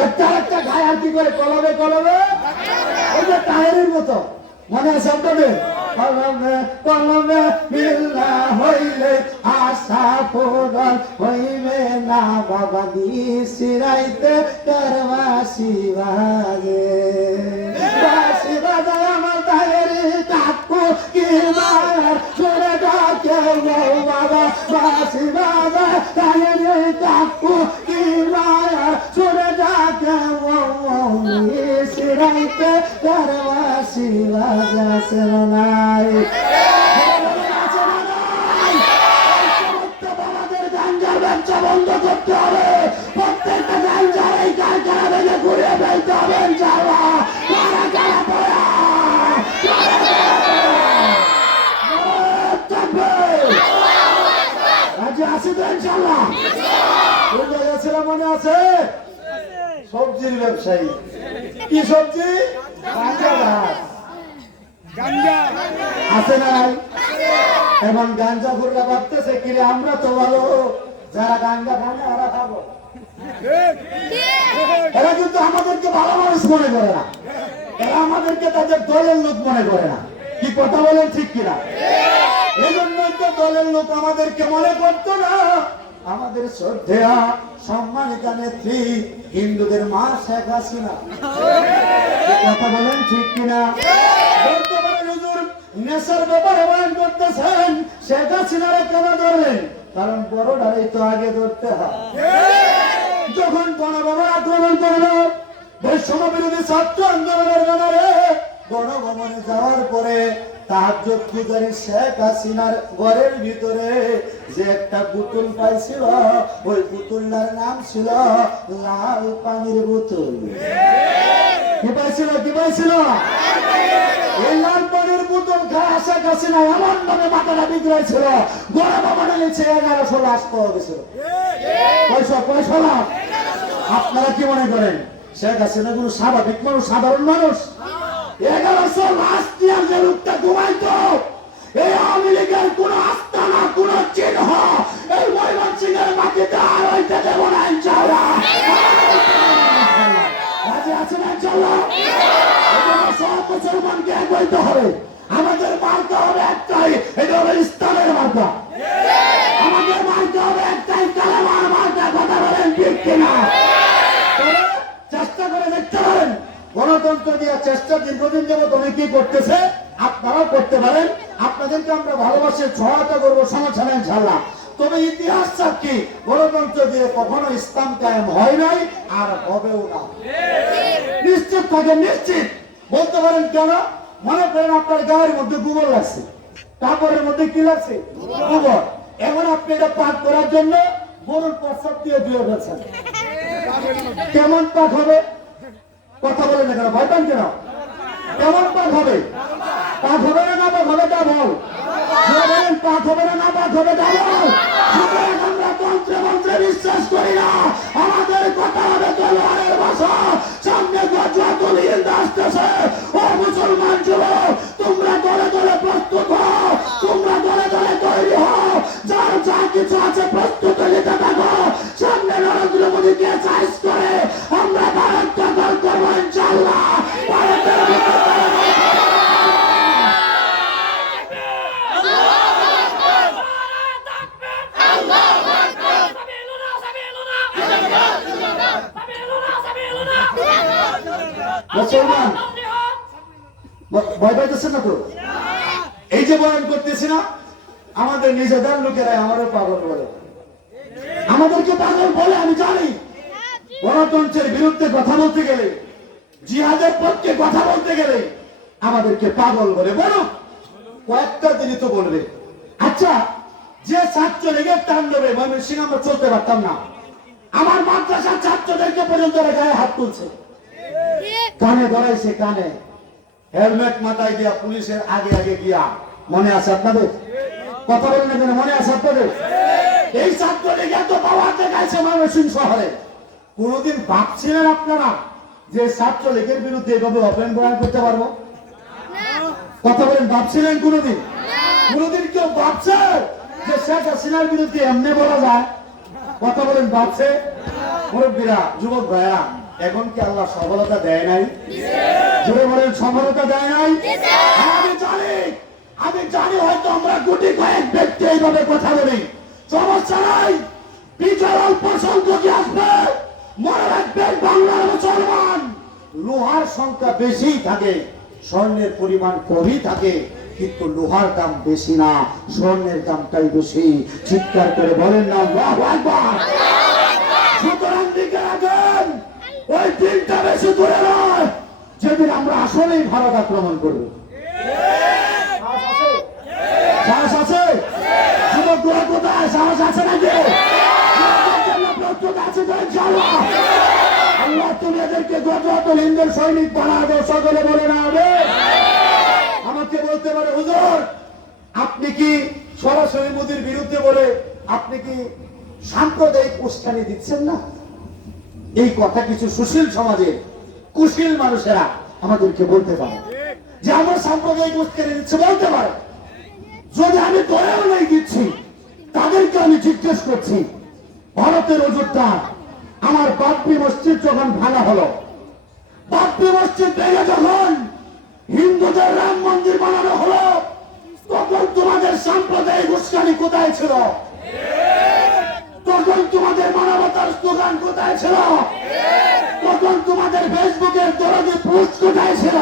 একটা একটা গায়ে আর কি করে কলবে কলবে, ওই যে টায়ারের মতো। মনে আছে আপনাদের? কলমে কলমে মিল্লা হইলে আশা পূরণ হইবে না, বাবা নিশিরাইতে কারবাসি বাজে, বাসি বাজায় আমার টায়ারি কাকু কি মার ছোড়ে ডাকে বাবা, বাসি বাজায় টায়ারি কাকু কি মার ছোড়ে ডাকে নিশিরাইতে কারবাসি বাজাছে নাই। আমাদের গাঞ্জার ব্যবসা বন্ধ করতে হবে, প্রত্যেকটা গাঞ্জার এই কারখানা ভেঙে ঘুরে ফেলতে হবে। ইনশাআল্লাহ আছে তো ইনশাআল্লাহ। মনে আছে? সবজির ব্যবসায়ী। কি সবজি? গাঁজা গাছ। আছে নাই? এখন গাঞ্জা ঘুররা ভাবতেছে কিরে আমরা তো ভালো, যারা গাঞ্জা খায় না ওরা খাবো। এরা কিন্তু আমাদেরকে ভালো মানুষ মনে করে না, এরা আমাদেরকে তাদের দলের লোক মনে করে না। কি কথা বলেন ঠিক কিনা? এই জন্যই তো দলের লোক আমাদেরকে মনে করতো না। আমাদের শ্রদ্ধেয়া সম্মানিতা নেত্রী হিন্দুদের মা শেখ হাসিনা। কি কথা বলেন ঠিক কিনা? বলতে পারেন হুজুর নেশার ব্যাপারে বয়ান করতেছেন, শেখ হাসিনারা কেন ধরলেন? কারণ বড়টাই তো আগে ধরতে হয়। যখন গণভবন আক্রমণ করলো, বৈষম্য বিরোধী ছাত্র আন্দোলনের ব্যানারে গণভবনে যাওয়ার পরে তাহাজ্জুদ গুজারি শেখ হাসিনার ঘরের ভিতরে যে একটা বোতল পাইছিল, ওই বোতলটার নাম ছিল লাল পানির বোতল। কি পাইছিল? কি পাইছিল? এই লাল পানির বোতল খায় শেখ হাসিনা এমন ভাবে মাথাটা বিগড়াইছিল, গণভবনে নিচে 1100 লাশ পাওয়া গেছিল। কয়শো লাশ? আপনারা কি মনে করেন শেখ হাসিনা কোনো স্বাভাবিক মানুষ, সাধারণ মানুষ? 1100 লাশ নিয়ে যে লোকটা ঘুমাইতো, এই আওয়ামী লীগের কোন আস্তানা, কোন চিহ্ন এই ময়মনসিংহের মাটিতে আর হইতে দেব না ইনশাআল্লাহ। রাজি আছেন ইনশাআল্লাহ? সব মুসলমানকে এক হইতে হবে। আমাদের মার্কা হবে একটাই, এটা হবে ইসলামের মার্কা। আমাদের মার্কা হবে একটাই, কালেমার মার্কা। কথা বলেন ঠিক কিনা? চেষ্টা করে দেখতে পারেন। গণতন্ত্র দিয়ে চেষ্টা দীর্ঘদিন যাবত অনেকেই করতেছে, আপনারাও করতে পারেন। আপনাদেরকে আমরা ভালোবাসে সহায়তা করবো, সমস্যা নেই ইনশাআল্লাহ। তবে ইতিহাস সাক্ষী গণতন্ত্র দিয়ে কখনো ইসলাম কায়েম হয় নাই, আর হবেও না। নিশ্চিত থাকেন, নিশ্চিত। বলতে পারেন কেন? মনে করেন আপনার গায়ের মধ্যে গোবর লাগছে, কাপড়ের মধ্যে কি লাগছে? গোবর। এখন আপনি এটা পাক করার জন্য গরুর প্রস্রাব দিয়ে ধুয়ে ফেলছেন, কেমন পাক হবে? কথা বলেন না কেন? ভয় পান কেন? কেমন পাক হবে? পাক হবে না না পাক হবে? তা বল। বলেন পাক হবে না না পাক হবে? তা বল। আমরা তন্ত্রে মন্ত্রে বিশ্বাস করি না, আমাদের কথা হবে তলোয়ারের ভাষা। সামনে গজওয়াতুল হিন্দ আসতেছে। ও মুসলমান যুবক, তোমরা দলে দলে প্রস্তুত হও, তোমরা দলে দলে তৈরি হও, যার যা কিছু আছে প্রস্তুত নিতে থাকো। সামনে নরেন্দ্র মোদীকে চাইজ করে আমরা ভারত দখল করবো ইনশাআল্লাহ। ভারতের মুসলমান ভয় পাইতেছেন না তো? এই যে বয়ান করতেছি না, আমাদের নিজেদের লোকেরাই আমাদের পাগল বলে, আমাদেরকে পাগল বলে। আমি জানি গণতন্ত্রের বিরুদ্ধে কথা বলতে গেলে, জিহাদের পক্ষে কথা বলতে গেলে আমাদেরকে পাগল বলে। বলো কয়েকটা দিনই তো বলবে। আচ্ছা, যে ছাত্রলীগের তাণ্ডবে ময়মনসিংহ আমরা চলতে পারতাম না, আমার মাদ্রাসার ছাত্রদেরকে পর্যন্ত গায়ে হাত তুলছে, কানে ধরাইছে, কানে হেলমেট মাথায় দিয়া পুলিশের আগে আগে গিয়া। মনে আছে আপনাদের? কথা বলেন না কেন? মনে আছে আপনাদের? এই ছাত্রলীগ এত পাওয়ার দেখাইছে ময়মনসিংহ শহরে। কোনদিন ভাবছিলেন আপনারা যে ছাত্রলীগের বিরুদ্ধে এভাবে ওপেন বয়ান করতে পারবো? কথা বলেন, ভাবছিলেন কোনদিন? কোনদিন কেউ ভাবছে যে শেখ হাসিনার বিরুদ্ধে এমনি বলা যায়? কথা বলেন, ভাবছে? মুরব্বীরা, যুবক ভাইয়া, এখন কি আল্লাহ সফলতা দেয় নাই? জুড়ে বলেন, সফলতা দেয় নাই? আমি জানি হয়তো আমরা গুটি কয়েক ব্যক্তি এইভাবে কথা বলি, সমস্যা নাই। বিজয় অল্প সংখ্যক আসবে। মনে রাখবেন, বাংলার মুসলমান লোহার সংখ্যা বেশি থাকে, স্বর্ণের পরিমাণ কমই থাকে, কিন্তু লোহার দাম বেশি না, স্বর্ণের দামটাই বেশি। চিৎকার করে বলেন না আল্লাহু আকবার। সুতরাং দিকে রাখেন, ওই দিনটা বেশি দূরে নয় যেদিন আমরা আসলেই ভারত আক্রমণ করব। সাহস আছে? যুবক দোয়া কোথায়? সাহস আছে নাকি? প্রস্তুত আছে তো ইনশাআল্লাহ? আল্লাহ তুমি এদেরকে গজওয়াতুল হিন্দের সৈনিক বানাবে, সকলে বলে না হবে। আমাকে বলতে পারে, হুজুর আপনি কি সরাসরি মোদির বিরুদ্ধে বলে আপনি কি সাম্প্রদায়িক উস্কানি দিচ্ছেন না? এই কথা কিছু সুশীল সমাজের কুশীল মানুষেরা আমাদেরকে বলতে পারে যে আমরা সাম্প্রদায়িক উস্কানি দিচ্ছে বলতে পারে। যদি আমি দয়াও নাই দিচ্ছি, তাদেরকে আমি জিজ্ঞেস করছি, ভারতের অযোধ্যা আমার বাবরি মসজিদ যখন ভাঙা হলো, বাবরি মসজিদ ভেঙে যখন হিন্দুদের রাম মন্দির বানানো হলো, তখন তোমাদের সাম্প্রদায়িক উস্কানি কোথায় ছিল? তখন তোমাদের মানবতার স্লোগান কোথায় ছিল? তখন তোমাদের ফেসবুকের দরদে পোস্ট কোথায় ছিল?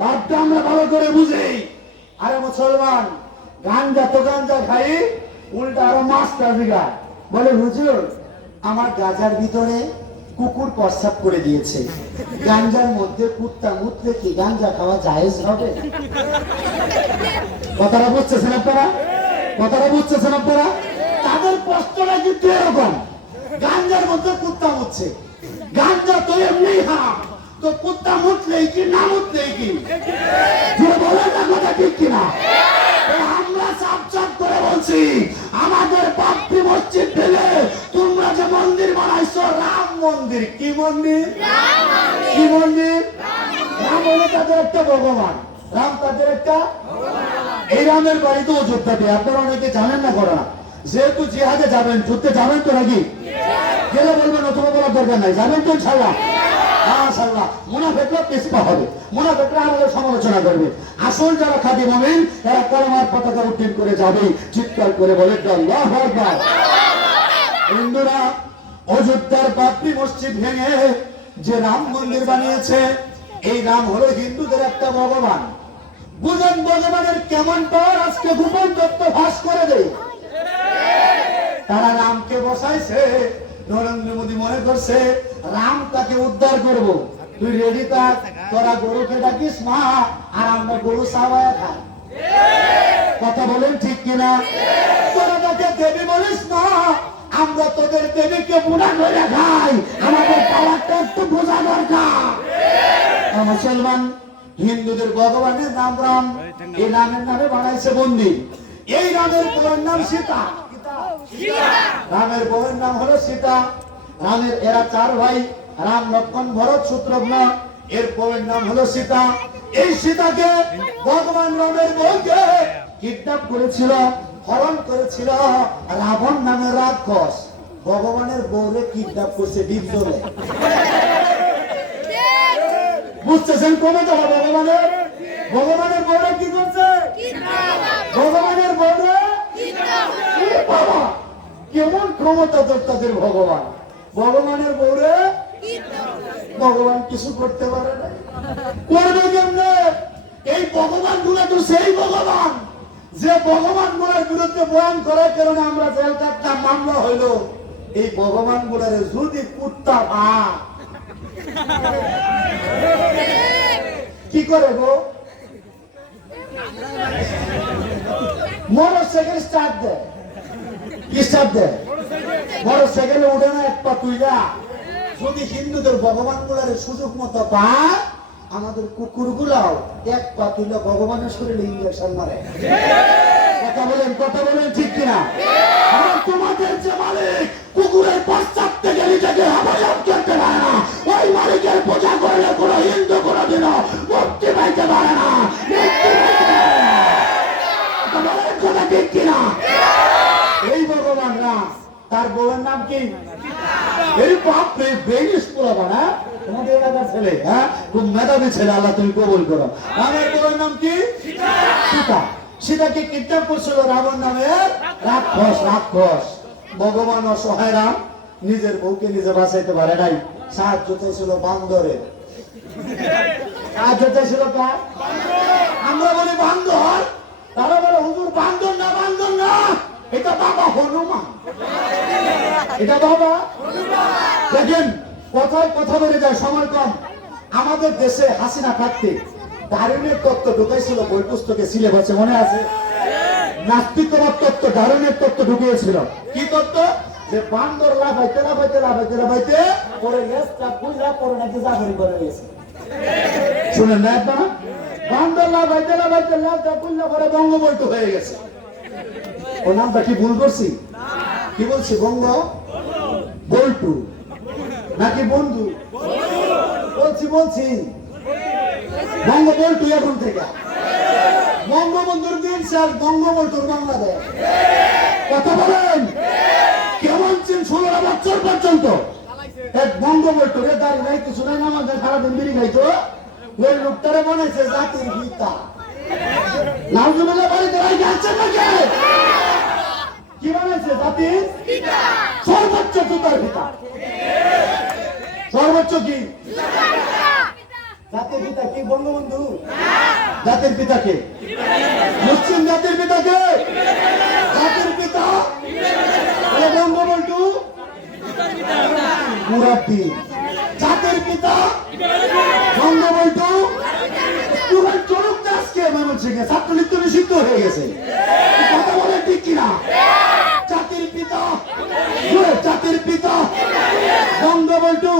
ভাবটা আমরা ভালো করে বুঝি। আরে মুসলমান, গাঞ্জা তো গাঞ্জা খাই, উল্টা আরো মাছটা বিঘায় বলে, হুজুর আমার গাঁজার ভিতরে কুকুর প্রস্রাব করে দিয়েছে, গাঞ্জার মধ্যে কুত্তা মুতলে কি গাঞ্জা খাওয়া জায়েজ হবে? কথাটা বুঝতেছেন আপনারা? কথাটা বুঝতেছেন আপনারা? তাদের প্রশ্নটা কিন্তু এরকম, গাঞ্জার মধ্যে কুত্তা মুতছে, গাঞ্জা তো এমনি হারাম, তো কুত্তা মুতলেই কি না মুতলেই কি? বলেন না কথা ঠিক কিনা? আমরা চাপ চাপ করে বলছি, আমাদের বাবরি মসজিদ ভেঙে তোমরা যে মন্দির বানাইছো, রাম মন্দির। কি মন্দির? কি মন্দির? রাম হলো তাদের একটা ভগবান, রাম তাদের একটা। এই রামের বাড়ি তো অযোধ্যাতে, আপনারা অনেকে জানেন না করা। যেহেতু জিহাদে যাবেন, যুদ্ধে যাবেন তো নাকি? গেলে বলবেন অথবা বলার দরকার নাই, যাবেন তো ইনশাআল্লাহ? মাশাআল্লাহ। মুনাফিকরা পিছপা হবে, মুনাফিকরা আমাদের সমালোচনা করবে। আসল যারা খাঁটি মুমিন, এরা কালেমার পতাকা উত্তোলন করে যাবে, চিৎকার করে বলে আল্লাহু আকবার। হিন্দুরা অযোধ্যার বাবরি মসজিদ ভেঙে যে রাম মন্দির বানিয়েছে, এই রাম হলো হিন্দুদের একটা ভগবান। বুঝেন ভগবানের কেমন পাওয়ার? আজকে গোপন তত্ত্ব ফাঁস করে দেয়। তারা রামকে বসাইছে, নরেন্দ্র মোদী মনে করছে রাম তাকে উদ্ধার করব। তুই রেডি থাক, তোরা গরুকে ডাকিস মা, আর আমরা গরু চাওয়ায় খাই। কথা বলেন ঠিক কিনা? তোরা তাকে দেবী বলিস মা, আমরা তোদের দেবীকে বুড়া করে খাই। আমাদের পাওয়ারটা একটু বোঝা দরকার। মুসলমান, হিন্দুদের ভগবানের নাম রাম, এই নামের নামে বানাইছে মন্দির। এই রামের বউয়ের নাম সীতা। রামের বউয়ের নাম হলো সীতা। রামের এরা 4 ভাই, রাম লক্ষ্মণ ভরত শত্রুঘ্ন। এর বউয়ের নাম হলো সীতা। এই সীতাকে ভগবান রামের বউকে কিডন্যাপ করেছিল, হরণ করেছিল রাবণ নামের রাক্ষস। ভগবানের বউরে কিডন্যাপ করছে ডিপ জলে। বুঝতেছেন কমে যাওয়া? ভগবানের বউরে কি করছে? ভগবানের বউরে বাবা, কেমন ক্ষমতা তাদের ভগবান! ভগবানের বউরে ভগবান কিছু করতে পারে না। করবে কেমনে? এই ভগবান গুলো তো সেই ভগবান যে ভগবান গুলোর বিরুদ্ধে বয়ান করার কারণে আমরা জেল কাটতাম, মামলা হইল। এই ভগবান গুলার যদি কুত্তা কি করে গো? মোটরসাইকেল স্টার্ট দেয়, কি স্টার্ট দেয়? মোটরসাইকেলে উঠে না, এক পা তুইলা। যদি হিন্দুদের ভগবান গুলার সুযোগ মতো পায়, আমাদের কুকুর গুলাও এক পা তুইলা ভগবানের শরীরে ইঞ্জেকশন মারে। কথা বলেন ঠিক কিনা? আর তোমাদের যে মালিক কুকুরের পশ্চাৎ থেকে নিজেকে আবায়াত করতে পারে না, ওই মালিকের পূজা করলে কোনো হিন্দু কোনোদিনও মুক্তি পাইতে পারে না। কথা ঠিক কিনা? এই ভগবান রাম, তার বউয়ের নাম কি? এই বাপরে, বেরিস পোলাবা না তোমাদের এলাকার ছেলে, হ্যাঁ খুব মেধাবী ছেলে, আল্লাহ তুমি কবুল করো। রামের বউয়ের নাম কি? সীতা। সীতাকে কিডন্যাপ করছিল রাবণ নামের রাক্ষস। ভগবান অসহায় রাম নিজের বউকে নিজে বাঁচাইতে পারে নাই, সাহায্য চাইছিল বান্দরের। সাহায্য চাইছিল কার? আমরা বলি বান্দর, তারা বলে হুজুর বান্দর না, বান্দর না, এটা বাবা হনুমান। এটা বাবা। দেখেন কথায় কথা বেড়ে যায়, সময় কম। আমাদের দেশে হাসিনা থাকতে দারুণের তত্ত্ব ঢুকাইছিল বই পুস্তকে, সিলেবাসে মনে আছে? নাস্তিকতার তত্ত্ব, দারুণের তত্ত্ব ঢুকিয়েছিল। কি তত্ত্ব? যে বান্দর লাফাইতে লাফাইতে লাফাইতে লাফাইতে পরে লেজটা বুঝা পরে নাকি জাগরি করে গেছে। শুনেন না আপনারা? বান্দর লাফাইতে লাফাইতে লেজটা বুঝা পরে বঙ্গবন্ধু হয়ে গেছে। ও নামটা কি ভুল করছি? কি বলছি? বঙ্গ বল্টু নাকি বন্ধু? বলছি বঙ্গবন্ধু এখন থেকে বঙ্গবন্ধুর দিন স্যার বঙ্গবন্ধুর বাংলাদেশ। কথা বলেন কেমন চিন 16 বছর পর্যন্ত এক বঙ্গবন্ধু রে দাঁড়িয়ে নাই কিছু নাই আমাদের সারাদিন বিড়ি খাইতো ওই লোকটারে বানাইছে জাতির পিতা। নাউজুবিল্লাহ বাড়িতে রাই যাচ্ছেন নাকি? কি বানাইছে জাতির পিতা, সর্বোচ্চ পিতার পিতা, সর্বোচ্চ কি জাতির পিতা কি বঙ্গবন্ধু? জাতির পিতা কে? মুসলিম জাতির পিতা কে? জাতির পিতা বঙ্গবন্ধু মুরাব্বি। জাতির পিতা বঙ্গবন্ধু পুরো চরক দাসকে ময়মনসিংহে ছাত্রলীগ তো নিষিদ্ধ হয়ে গেছে। কথা বলে ঠিক কিনা? জাতির পিতা জাতির পিতা বঙ্গবন্ধু,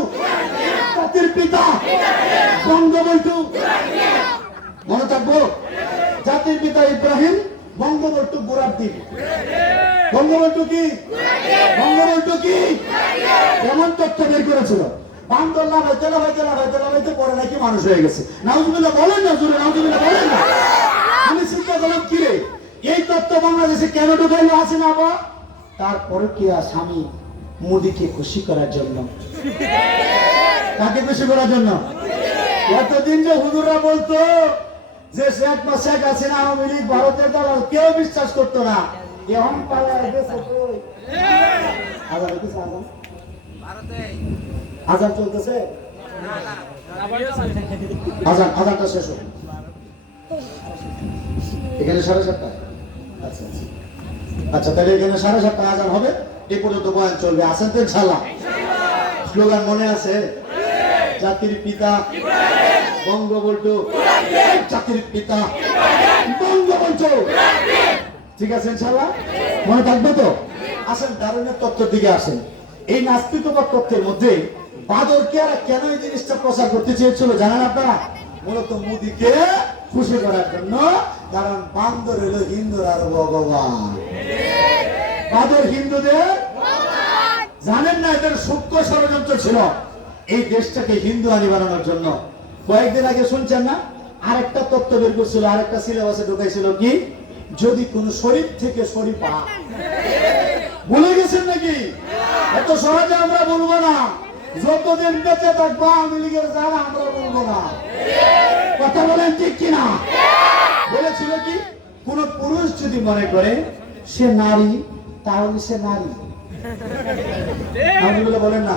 জাতির পিতা বঙ্গবন্ধু। মনে থাকবো জাতির পিতা ইব্রাহিম, বঙ্গবন্ধু মুরাব্বি। বঙ্গবন্ধু কি? বঙ্গবন্ধু কি? এমন তথ্য বের করেছিল বান্দর লাভাইতে লাভাইতে লাভাইতে লাভাইতে পরে নাকি মানুষ হয়ে গেছে। নাউজুবিল্লাহ বলেন না, জোরে নাউজুবিল্লাহ বলেন না। আমি চিন্তা করলাম কি রে এই তথ্য বাংলাদেশে কেন ঢুকাইলো আছে না বা তারপরে কি স্বামী মোদিকে খুশি করার জন্য। কাকে খুশি করার জন্য? এতদিন যে হুজুররা বলতো যে শেখ হাসিনা আওয়ামী লীগ ভারতের দালাল, কেউ বিশ্বাস করতো না। এখন পালায় গেছে কই? আজান হইতেছে, আজান আজান চলতেছে, আজানটা শেষ হোক। এখানে 7:30। আচ্ছা আচ্ছা আচ্ছা, তাহলে এখানে 7:30 আজান হবে, এই পর্যন্ত বয়ান চলবে। আছেন তো ইনশাআল্লাহ? স্লোগান মনে আছে? জাতির পিতা বঙ্গবন্ধু, জাতির পিতা বঙ্গবন্ধু। ঠিক আছে ইনশাআল্লাহ, মনে থাকবে তো? আসেন দারুণের তত্ত্বের দিকে আসেন। এই নাস্তিকতার তত্ত্বের মধ্যে বাদরকে আর কেন এই জিনিসটা প্রচার করতে চেয়েছিল জানেন আপনারা? মূলত মোদিকে খুশি করার জন্য। কারণ বান্দর হলো হিন্দুর আর ভগবান। বাদর হিন্দুদের জানেন না, এদের সূক্ষ্ম ষড়যন্ত্র ছিল এই দেশটাকে হিন্দু আনি বানানোর জন্য। কয়েকদিন আগে শুনছেন না আরেকটা তত্ত্ব বের করছিল, আরেকটা সিলেবাসে ঢুকাইছিল কি, যদি কোন শরীফ থেকে শরীফা। ভুলে গেছেন নাকি? এত সহজে আমরা বলবো না, যতদিন বেঁচে থাকবো আওয়ামী লীগের যারা আমরা বলবো না। কথা বলেন ঠিক কিনা? বলেছিল কি, কোন পুরুষ যদি মনে করে সে নারী তাহলে সে নারী। বলেন না।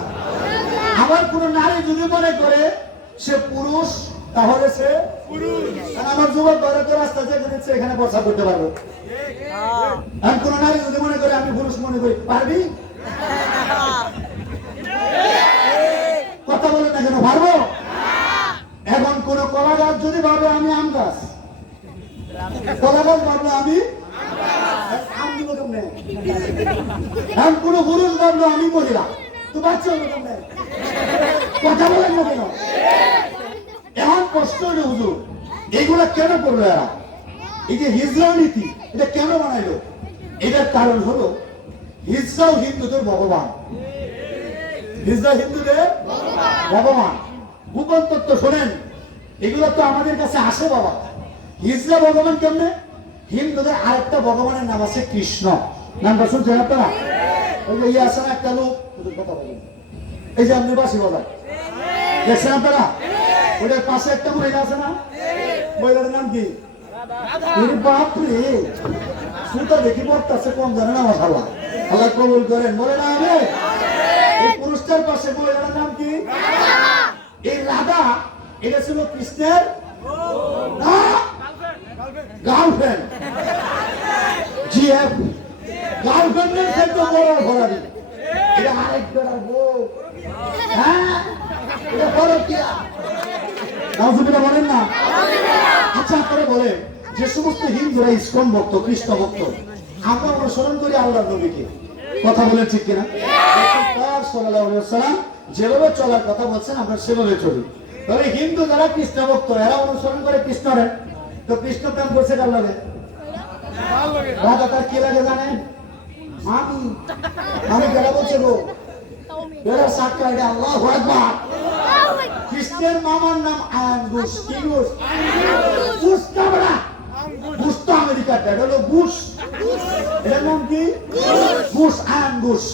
আবার কোন নারী যদি মনে করে সে পুরুষ তাহলে সে পুরুষ। আমার যুবক ভারতের রাস্তা যেখানে এখানে বসা করতে পারবো। আর কোন নারী যদি মনে করে আমি পুরুষ মনে করি, পারবি? কথা বলেন না কেন? পারবো? এখন কোন কলা গাছ যদি ভাবে আমি আম গাছ, কলা গাছ ভাবলো আমি আম দিব কেমনে? এখন কোন পুরুষ ভাবলো আমি মহিলা, তো বাচ্চা হলো কেমনে? কথা বলেন না কেন? এখন কষ্ট হলো হুজুর, এইগুলা কেন করলো এরা? এই যে হিজড়া নীতি, এটা কেন বানাইলো? এটার কারণ হলো হিজড়াও হিন্দুদের ভগবান। হিজড়া হিন্দুদের ভগবান। গোপন তত্ত্ব শোনেন, এগুলো তো আমাদের কাছে আসে বাবা। হিজড়া ভগবান কেমনে? হিন্দুদের আরেকটা ভগবানের নাম আছে কৃষ্ণ। নামটা শুনছেন আপনারা? ওই যে ইয়ে আছে না একটা লোক, কথা বলেন, এই যে আপনি বাসি বাজার দেখছেন আপনারা? ওটার পাশে একটা মহিলা আছে না, মহিলার নাম কি? বাপরে, সুতা দেখি পড়তেছে কম জানে না। মাশাআল্লাহ, আল্লাহ কবুল করেন। বলে না আমি এই পুরুষটার পাশে মহিলার নাম কি? এই রাধা, এটা ছিল কৃষ্ণের গার্লফ্রেন্ড। জিএফ গার্লফ্রেন্ডের থেকে বড় ভরাবি, এটা আরেক বেড়ার বউ। হ্যাঁ, এটা বড় কি? নাউজুবিল্লাহ বলেন না। আচ্ছা আপনারা বলেন, যে সমস্ত হিন্দুরা ইসকন ভক্ত, কৃষ্ণ ভক্ত, আমরা অনুসরণ করি আল্লাহর নবীকে। কথা বলেন ঠিক কিনা? সাল্লাল্লাহু আলাইহি ওয়াসাল্লাম যেভাবে চলার কথা বলছেন আমরা সেভাবে চলি। তবে হিন্দু যারা কৃষ্ণ ভক্ত এরা অনুসরণ করে কৃষ্ণরে। তো কৃষ্ণ প্রেম করছে কার লাগে? রাধা তার কি লাগে জানেন? আমি যারা বলছে গো এরা সাক্ষা, এটা আল্লাহু আকবার। কৃষ্ণ বুশের মামার নাম আঙ্গুস। কি বুশ? বুশ না বড়া, বুশ তো আমেরিকার, এটা হলো বুশ। এর নাম কি? বুশ আঙ্গুস।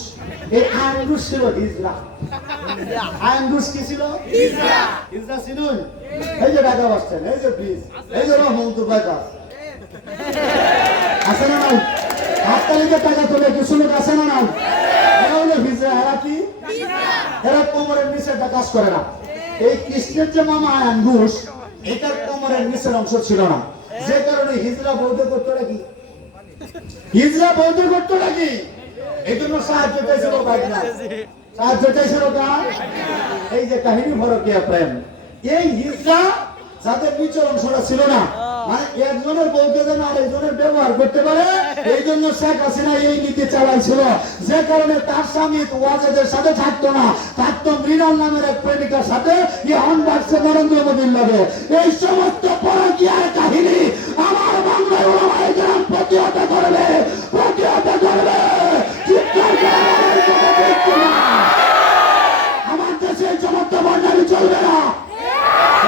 এই আঙ্গুস ছিল হিজরা। আঙ্গুস কি ছিল? হিজরা। হিজরা ছিলেন এই যে ঢাকা বাস স্ট্যান্ড, এই যে ব্রিজ, এই যে রহমতুল বাইপাস আছে না নাই? হাততালিতে টাকা তোলে কিছু লোক আছে না নাই? এরা হলো হিজরা। এরা কি? এরা কোমরের নিচে একটা কাজ করে না। এই কৃষ্ণের যে মামা আঙ্গুস, এটার কোমরের নিচের অংশ ছিল না, যে কারণে হিজরা বৌদ্ধ করতো নাকি, হিজরা বৌদ্ধ করতো নাকি, এই জন্য সাহায্য চাইছিল বাইকরা, সাহায্য চাইছিল কার? এই যে কাহিনী ভরকিয়া প্রেম, এই হিজরা যাদের নিচের অংশটা ছিল না, মানে একজনের বউকে যেন আরেকজনের ব্যবহার করতে পারে, এই জন্য শেখ হাসিনা এই নীতি চালাইছিল, যে কারণে তার স্বামী ওয়াজেদের সাথে থাকতো না, থাকতো মৃণাল নামের এক প্রেমিকার সাথে, এখন বাড়ছে নরেন্দ্র মোদীর লগে। এই সমস্ত পরকীয়ার কাহিনী আমার বাংলায় ওলামায়ে কেরাম প্রতিহত করবে, প্রতিহত করবে। চিৎকার করে বলার কোনো দেখছি না। আমার দেশে এই সমস্ত বন্যামি চলবে না।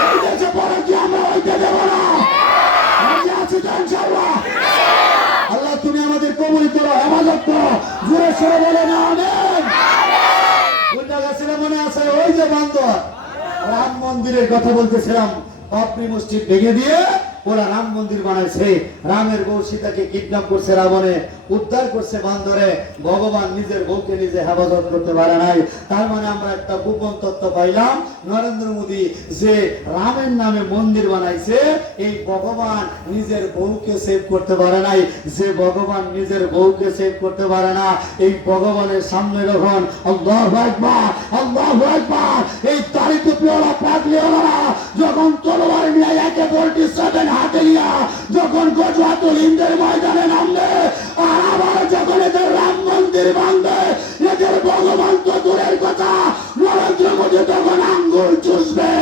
এই দেশে পরকীয়া আমরা হইতে দেব না। রাজি আছি তো ইনশাআল্লাহ? আল্লাহ তুমি আমাদের কবুল করো, হেফাজত করো। জোরে সরে বলে না আমিন। কোন জায়গা ছিল মনে আছে? ওই যে বান্দর রাম মন্দিরের কথা বলতেছিলাম, বাবরি মসজিদ ভেঙে দিয়ে ওরা রাম মন্দির বানাইছে। রামের বউ সীতাকে কিডন্যাপ করছে রাবণে, উদ্ধার করছে বান্দরে। ভগবান নিজের বউকে নিজে হেফাজত করতে পারে নাই। তার মানে আমরা একটা গোপন তথ্য পাইলাম, নরেন্দ্র মোদী যে রামের নামে মন্দির বানাইছে, এই ভগবান নিজের বউকে সেভ করতে পারে নাই। যে ভগবান নিজের বউকে সেভ করতে পারে না, এই ভগবানের সামনে যখন আল্লাহু আকবার, আল্লাহু আকবার, এই তারিখে পেওয়ালা পাগলিওয়ালা যখন তলোয়ার নিয়ে একে 47 হাতে নিয়া যখন গজওয়াতুল হিন্দের ময়দানে নামবে, আর আবার যখন এদের রাম মন্দির ভাঙবে, এদের ভগবান তো দূরের কথা, নরেন্দ্র মোদী তখন আঙ্গুল চুষবে,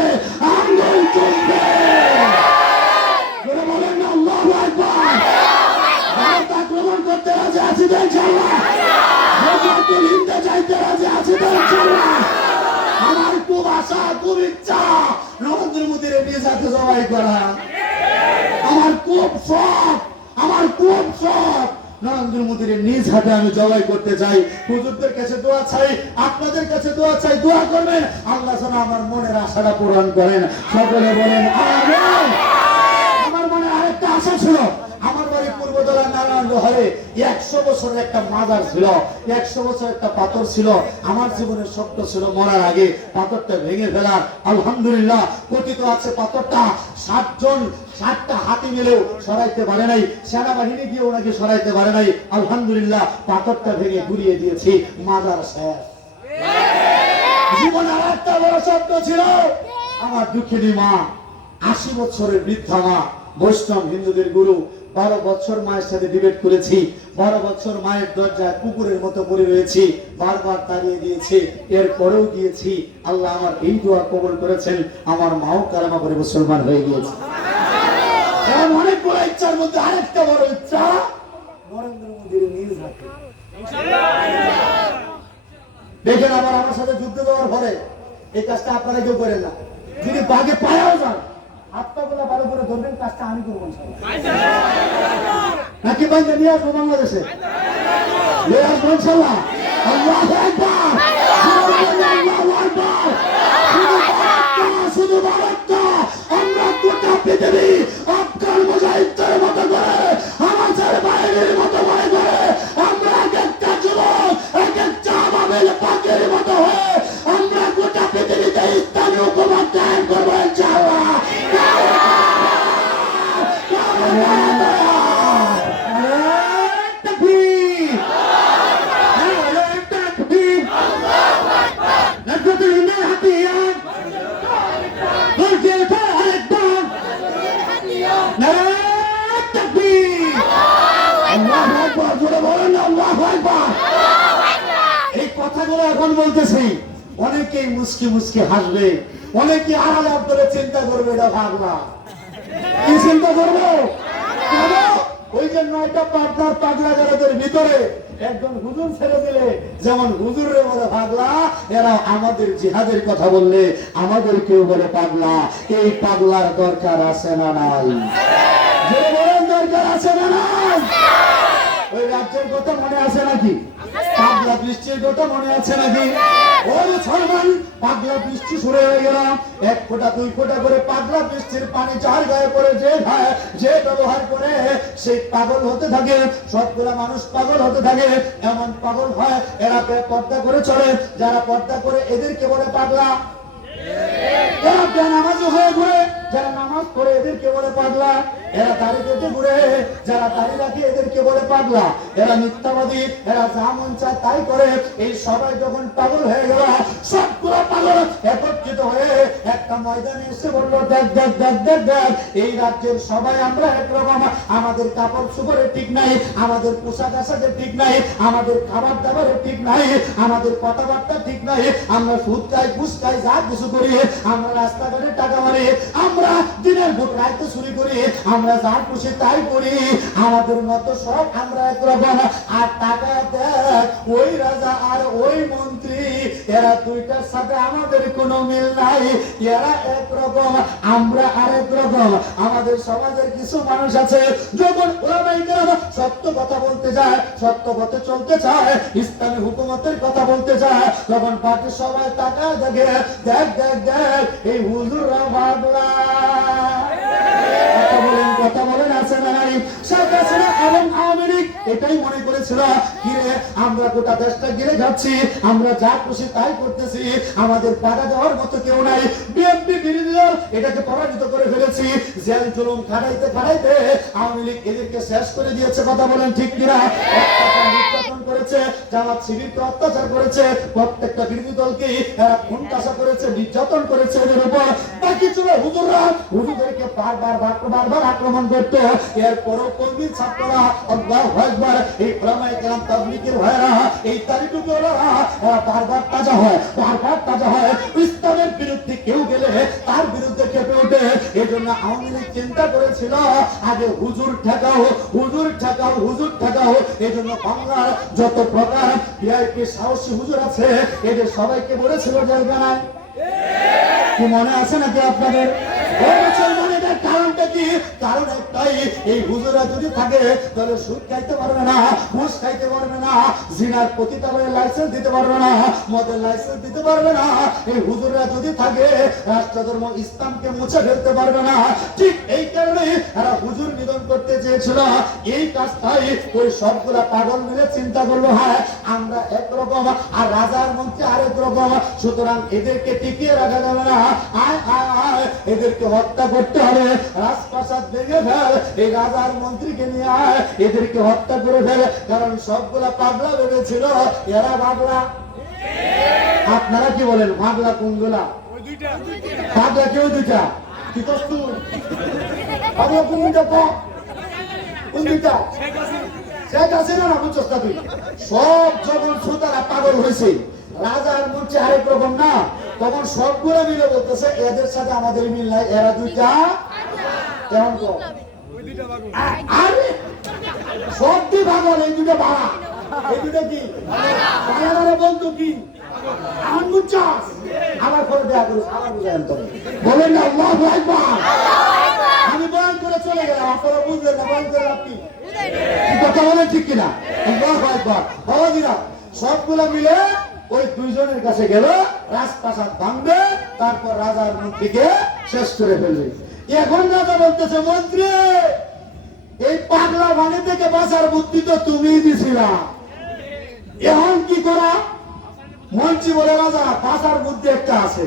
আঙ্গুল চুষবে। বলেন না আল্লাহু আকবার। ভারত আক্রমণ করতে রাজি আছি তো ইনশাআল্লাহ? গজওয়াতুল হিন্দে যাইতে রাজি আছি তো ইনশাআল্লাহ? আমার খুব আশা, খুব ইচ্ছা নরেন্দ্র মোদীর নিয়ে যাতে জবাই করা। আমার খুব শখ, আমার খুব শখ নরেন্দ্র মোদীর নিজ হাতে আমি জবাই করতে চাই। হুজুরদের কাছে দোয়া চাই, আপনাদের কাছে দোয়া চাই, দোয়া করবেন আল্লাহ যেন আমার মনের আশাটা পূরণ করেন। সকলে বলেন আমিন। আমার মনে আরেকটা আশা ছিল, আমার বাড়ি পূর্বতলা নারায়ণ হলে 100 বছরের একটা মাজার ছিল, 100 বছর একটা পাথর ছিল। আমার জীবনের স্বপ্ন ছিল মরার আগে পাথরটা ভেঙে ফেলার। আলহামদুলিল্লাহ পতিত আছে পাথরটা, 60টা হাতি মিলেও সরাইতে পারে নাই, সেনাবাহিনী গিয়েও নাকি সরাইতে পারে নাই। আলহামদুলিল্লাহ পাথরটা ভেঙে ঘুরিয়ে দিয়েছি, মাজার শেষ। জীবনে আর একটা বড় স্বপ্ন ছিল, আমার দুঃখিনী মা, 80 বছরের বৃদ্ধা মা, বৈষ্ণব হিন্দুদের গুরু। 12 বছর মায়ের সাথে ডিবেট করেছি, 12 বছর মায়ের দরজায় কুকুরের মতো পড়ে রয়েছি, বারবার তাড়িয়ে দিয়েছি, এরপরেও গিয়েছি। আল্লাহ আমার এই দোয়া কবুল করেছেন, আমার মাও কালেমা পড়ে মুসলমান হয়ে গিয়েছে। এমন অনেক বড় ইচ্ছার মধ্যে আরেকটা বড় ইচ্ছা, নরেন্দ্র মোদীর নিজ হাতে। দেখেন আবার আমার সাথে যুদ্ধ দেওয়ার পরে এই কাজটা আপনারা কেউ করেন না। যদি বাঘে পায়াও যান, হাতটা ভালো করে ধরবেন, কাজটা আমি করবো নাকি বাইরে নিয়ে আসবো বাংলাদেশে, নিয়ে আসবো ইনশাআল্লাহ। আল্লাহু আকবার, আল্লাহু আকবার। শুধু ভারত না, আমরা গোটা পৃথিবী আফগান মুজাহিদদের মতো করে, হামাসের বাহিনীর মতো মনে করে, আমরা এক একটা যুবক, এক একটা আবাবিল পাখির মতো হয়ে আমরা গোটা পৃথিবীতে ইসলামী হুকুমত কায়েম করবো ইনশাআল্লাহ। এই কথাগুলো এখন বলতেছি, অনেকেই মুস্কি মুস্কি হাসবে, অনেকে আলাদা করে চিন্তা করবে, এটা ভাবনা কি চিন্তা করবো? ওই যে 9টা পাবনার পাগলা গারদের ভিতরে একজন হুজুর ছেড়ে দিলে যেমন হুজুরে বলে পাগলা, এরা আমাদের জিহাদের কথা বললে আমাদেরকেও বলে পাগলা। এই পাগলার দরকার আছে না নাই? যে বলেন দরকার আছে না নাই? ওই রাজ্যের কথা মনে আছে নাকি? পাগলা বৃষ্টির কথা মনে আছে নাকি? ওই মুসলমান, পাগলা বৃষ্টি শুরু হয়ে গেল। 1 ফোঁটা 2 ফোঁটা করে পাগলা বৃষ্টির পানি যার গায়ে পড়ে যে খায়, যে ব্যবহার করে, সেই পাগল হতে থাকে। সবগুলা মানুষ পাগল হতে থাকে। এমন পাগল হয় এরা পর্দা করে চলে। যারা পর্দা করে এদেরকে বলে পাগলা। এরা বেনামাজ হয়ে ঘুরে, যারা নামাজ পড়ে এদেরকে বলে পাগলা। এরা দাড়ি কেটে ঘুরে, যারা দাড়ি রাখে এদেরকে বলে পাগলা। এরা মিথ্যাবাদী, এরা যা মন চায় তাই করে। এই সবাই যখন পাগল হয়ে গেল, সবগুলো পাগল একত্রিত হয়ে একটা ময়দানে এসে বললো, দেখ দেখ দেখ দেখ দেখ, এই রাজ্যের সবাই আমরা একরকম। আমাদের কাপড় চোপড়ের ঠিক নাই, আমাদের পোশাক আশাকের ঠিক নাই, আমাদের খাবার দাবারের ঠিক নাই, আমাদের কথাবার্তা ঠিক নাই। আমরা সুদ খাই, ঘুষ খাই, যা কিছু করি, আমরা রাস্তাঘাটে টাকা মারি, আমরা দিনের ভোট রাইতে চুরি করি, আমরা যা খুশি তাই করি। আমাদের মতো সব আমরা একরকম। আর টাকা দেখ ওই রাজা আর ওই মন্ত্রী, এরা দুইটার সাথে আমাদের কোনো মিল নাই। এরা একরকম, আমরা আরেক রকম। আমাদের সমাজের কিছু মানুষ আছে, যখন ওলামায়ে কেরাম সত্য কথা বলতে যায়, সত্য পথে চলতে চায়, ইসলামী হুকুমতের কথা বলতে চায়, তখন বাকি সবাই টাকা দেখে, দেখ দেখ দেখ এই হুজুররা পাগলা। কথা বলেন আছে না নাই? শেখ হাসিনা এবং আওয়ামী লীগ এটাই মনে করেছিল, ঘিরে আমরা গোটা দেশটা ঘিরে যাচ্ছি, আমরা যা খুশি তাই করতেছি, আমাদের পাড়া যাওয়ার মতো কেউ নাই। বিএনপি বিরোধী দল এটাকে পরাজিত করে ফেলেছি। জেল জুলুম খাটাইতে খাটাইতে আওয়ামী লীগ এদেরকে শেষ করে দিয়েছে। কথা বলেন ঠিক কিনা? নির্যাতন করেছে, জামাত শিবিরকে অত্যাচার করেছে, প্রত্যেকটা বিরোধী দলকে এরা খুনতাসা করেছে, নির্যাতন করেছে এদের উপর। বাকি ছিল হুজুররা, হুজুরদেরকে বারবার আক্রমণ করতো। এরপরও কর্মী ছাত্ররা, আল্লাহু আকবার, এই ওলামায়ে কেরাম তাবলীগের ভাইরা, এই তারিকুলরা বারবার তাজা হয়, বারবার তাজা হয়। ইসলামের বিরুদ্ধে কেউ গেলে তার বিরুদ্ধে কেঁপে ওঠে। এই জন্য আওয়ামী লীগ চিন্তা করেছিল আগে হুজুর ঠেকাও, হুজুর ঠেকাও, হুজুর ঠেকাও। এই জন্য বাংলার যত প্রকার ভিআইপি সাহসী হুজুর আছে, এদের সবাইকে বলেছিল জেলখানায়। কি মনে আছে নাকি আপনাদের? কারণটা কি? কারণ একটাই, এই হুজুরা যদি থাকে তাহলে সুদ খাইতে পারবে না, ঘুষ খাইতে পারবে না, জিনার পতিতালয়ের লাইসেন্স দিতে পারবে না, মদের লাইসেন্স দিতে পারবে না। এই হুজুরা যদি থাকে রাষ্ট্রধর্ম ইসলামকে মুছে ফেলতে পারবে না। ঠিক এই কারণে এরা হুজুর নিধন করতে চেয়েছিল। এই কাজটাই ওই সবগুলা পাগল মিলে চিন্তা করলো, হ্যাঁ আমরা একরকম আর রাজার মন্ত্রী আরেক রকম, সুতরাং এদেরকে টিকিয়ে রাখা যাবে না। আয় আয় আয়, এদেরকে হত্যা করতে হবে। রাজপ্রাসাদ ভেঙে ফেল, এই রাজার মন্ত্রীকে নিয়ে আয়, এদেরকে হত্যা করে ফেল। কারণ সবগুলা পাগলা ভেবেছিল এরা পাগলা। আপনারা কি বলেন, পাগলা কোনগুলা? পাগলা কেউ দুইটা। কি করছ পাগলা কোন দুইটা? কোন দুইটা? শেখ হাসিনা না বুঝছস না তুই? সব যখন শ্রোতারা পাগল হয়েছে, রাজার মন্ত্রী আরেক রকম না, তখন সবগুলো মিলে বলতেছে এদের সাথে আমাদের মিল নাই, এরা দুইটা কেমন কর। আরে সব দুই পাগল, এই দুইটা ভাড়া, এই দুইটা কি ভাড়া বলতো কি আমার বুঝছস? আমার করে দেয়া করিস, আমার বুঝাই বলেন না আল্লাহু আকবার। আমি বয়ান করে চলে গেলাম, আপনারা বুঝলেন না, বয়ান করে আপনি কথা বলেন ঠিক কিনা? আল্লাহু আকবার। বাবাজিরা সবগুলা মিলে ওই দুইজনের কাছে গেল, রাজপ্রাসাদ ভাঙবে, তারপর রাজার মন্ত্রীকে শেষ করে ফেলবে। এখন রাজা বলতেছে, মন্ত্রী এই পাগলা বাণী থেকে বাঁচার বুদ্ধি তো তুমিই দিছিলা, এখন কি করা? মন্ত্রী বলে, রাজা বাঁচার বুদ্ধি একটা আছে।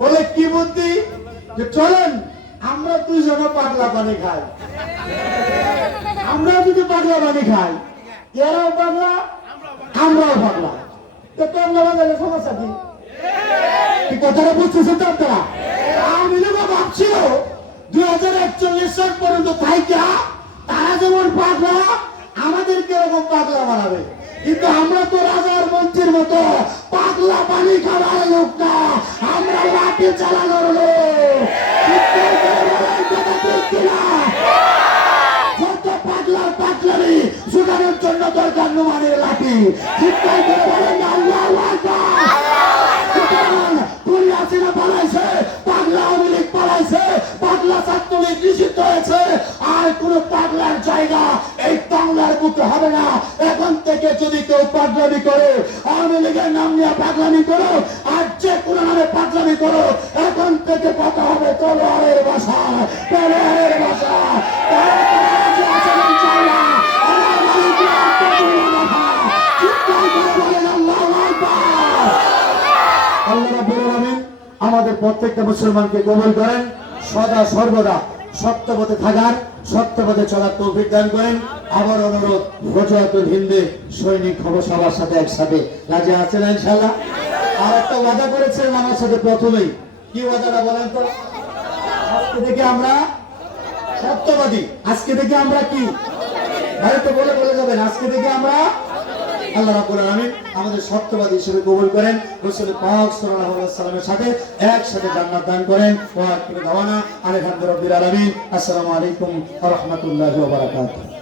বলে কি বুদ্ধি? যে চলেন আমরা দুইজনে পাগলা পানি খাই। আমরা যদি পাগলা পানি খাই, এরাও পাগলা আমরাও পাগলা, তো পাগলা বাজারে সমস্যা কি? কথাটা বুঝতেছেন তো আপনারা? আওয়ামী লীগ ভাবছিল 2041 সাল পর্যন্ত থাইকা তারা যেমন পাগলা আমাদেরকে এরকম পাগলা বানাবে, কিন্তু আমরা তো রাজার মন্ত্রীর মতো পাগলা পানি খাওয়ার লোক না, আমরা লাঠি চালানোর লোক। যত পাগলা বাড়ি জোগানোর জন্য দরকার নোমানের লাঠি। চিৎকার করে বলেন আল্লাহু আকবার। হাসিনা পালাইছে, পাগলা আওয়ামী লীগ পালাইছে, পাগলা ছাত্রলীগ নিষিদ্ধ হয়েছে। আর কোন পাগলার জায়গা এই বাংলার বুকে হবে না। এখন থেকে যদি কেউ পাগলামি করে, আওয়ামী লীগের নাম নিয়ে পাগলামি করো, আর যে কোনো নামে পাগলামি করো, এখন থেকে কথা হবে তলোয়ারের ভাষা, তলোয়ারের ভাষা। আমাদের প্রত্যেকটা মুসলমানকে কবুল করেন, সদা সর্বদা সত্যপথে থাকার, সত্যপথে চলার তৌফিক দান করেন। আবার অনুরোধ, ফজলাতুল হিন্দে সৈনিক খবর সবার সাথে একসাথে রাজি আছেন ইনশাআল্লাহ? আর একটা ওয়াদা করেছিলেন আমার সাথে প্রথমেই, কি ওয়াদাটা বলেন তো? আজকে থেকে আমরা সত্যবাদী, আজকে থেকে আমরা কি হয়তো বলে যাবেন, আজকে থেকে আমরা আল্লাহ রাব্বুল আলামিন আমাদের সত্যবাদী হিসেবে কবুল করেন, রাসূল পাক সাল্লাল্লাহু আলাইহি ওয়াসাল্লামের সাথে একসাথে জান্নাত দান করেন। ওয়া আখিরু দাওয়ানা আলহামদুলিল্লাহি রাব্বিল আলামিন। আসসালামু আলাইকুম ওয়া রাহমাতুল্লাহি ওয়া বারাকাতুহু।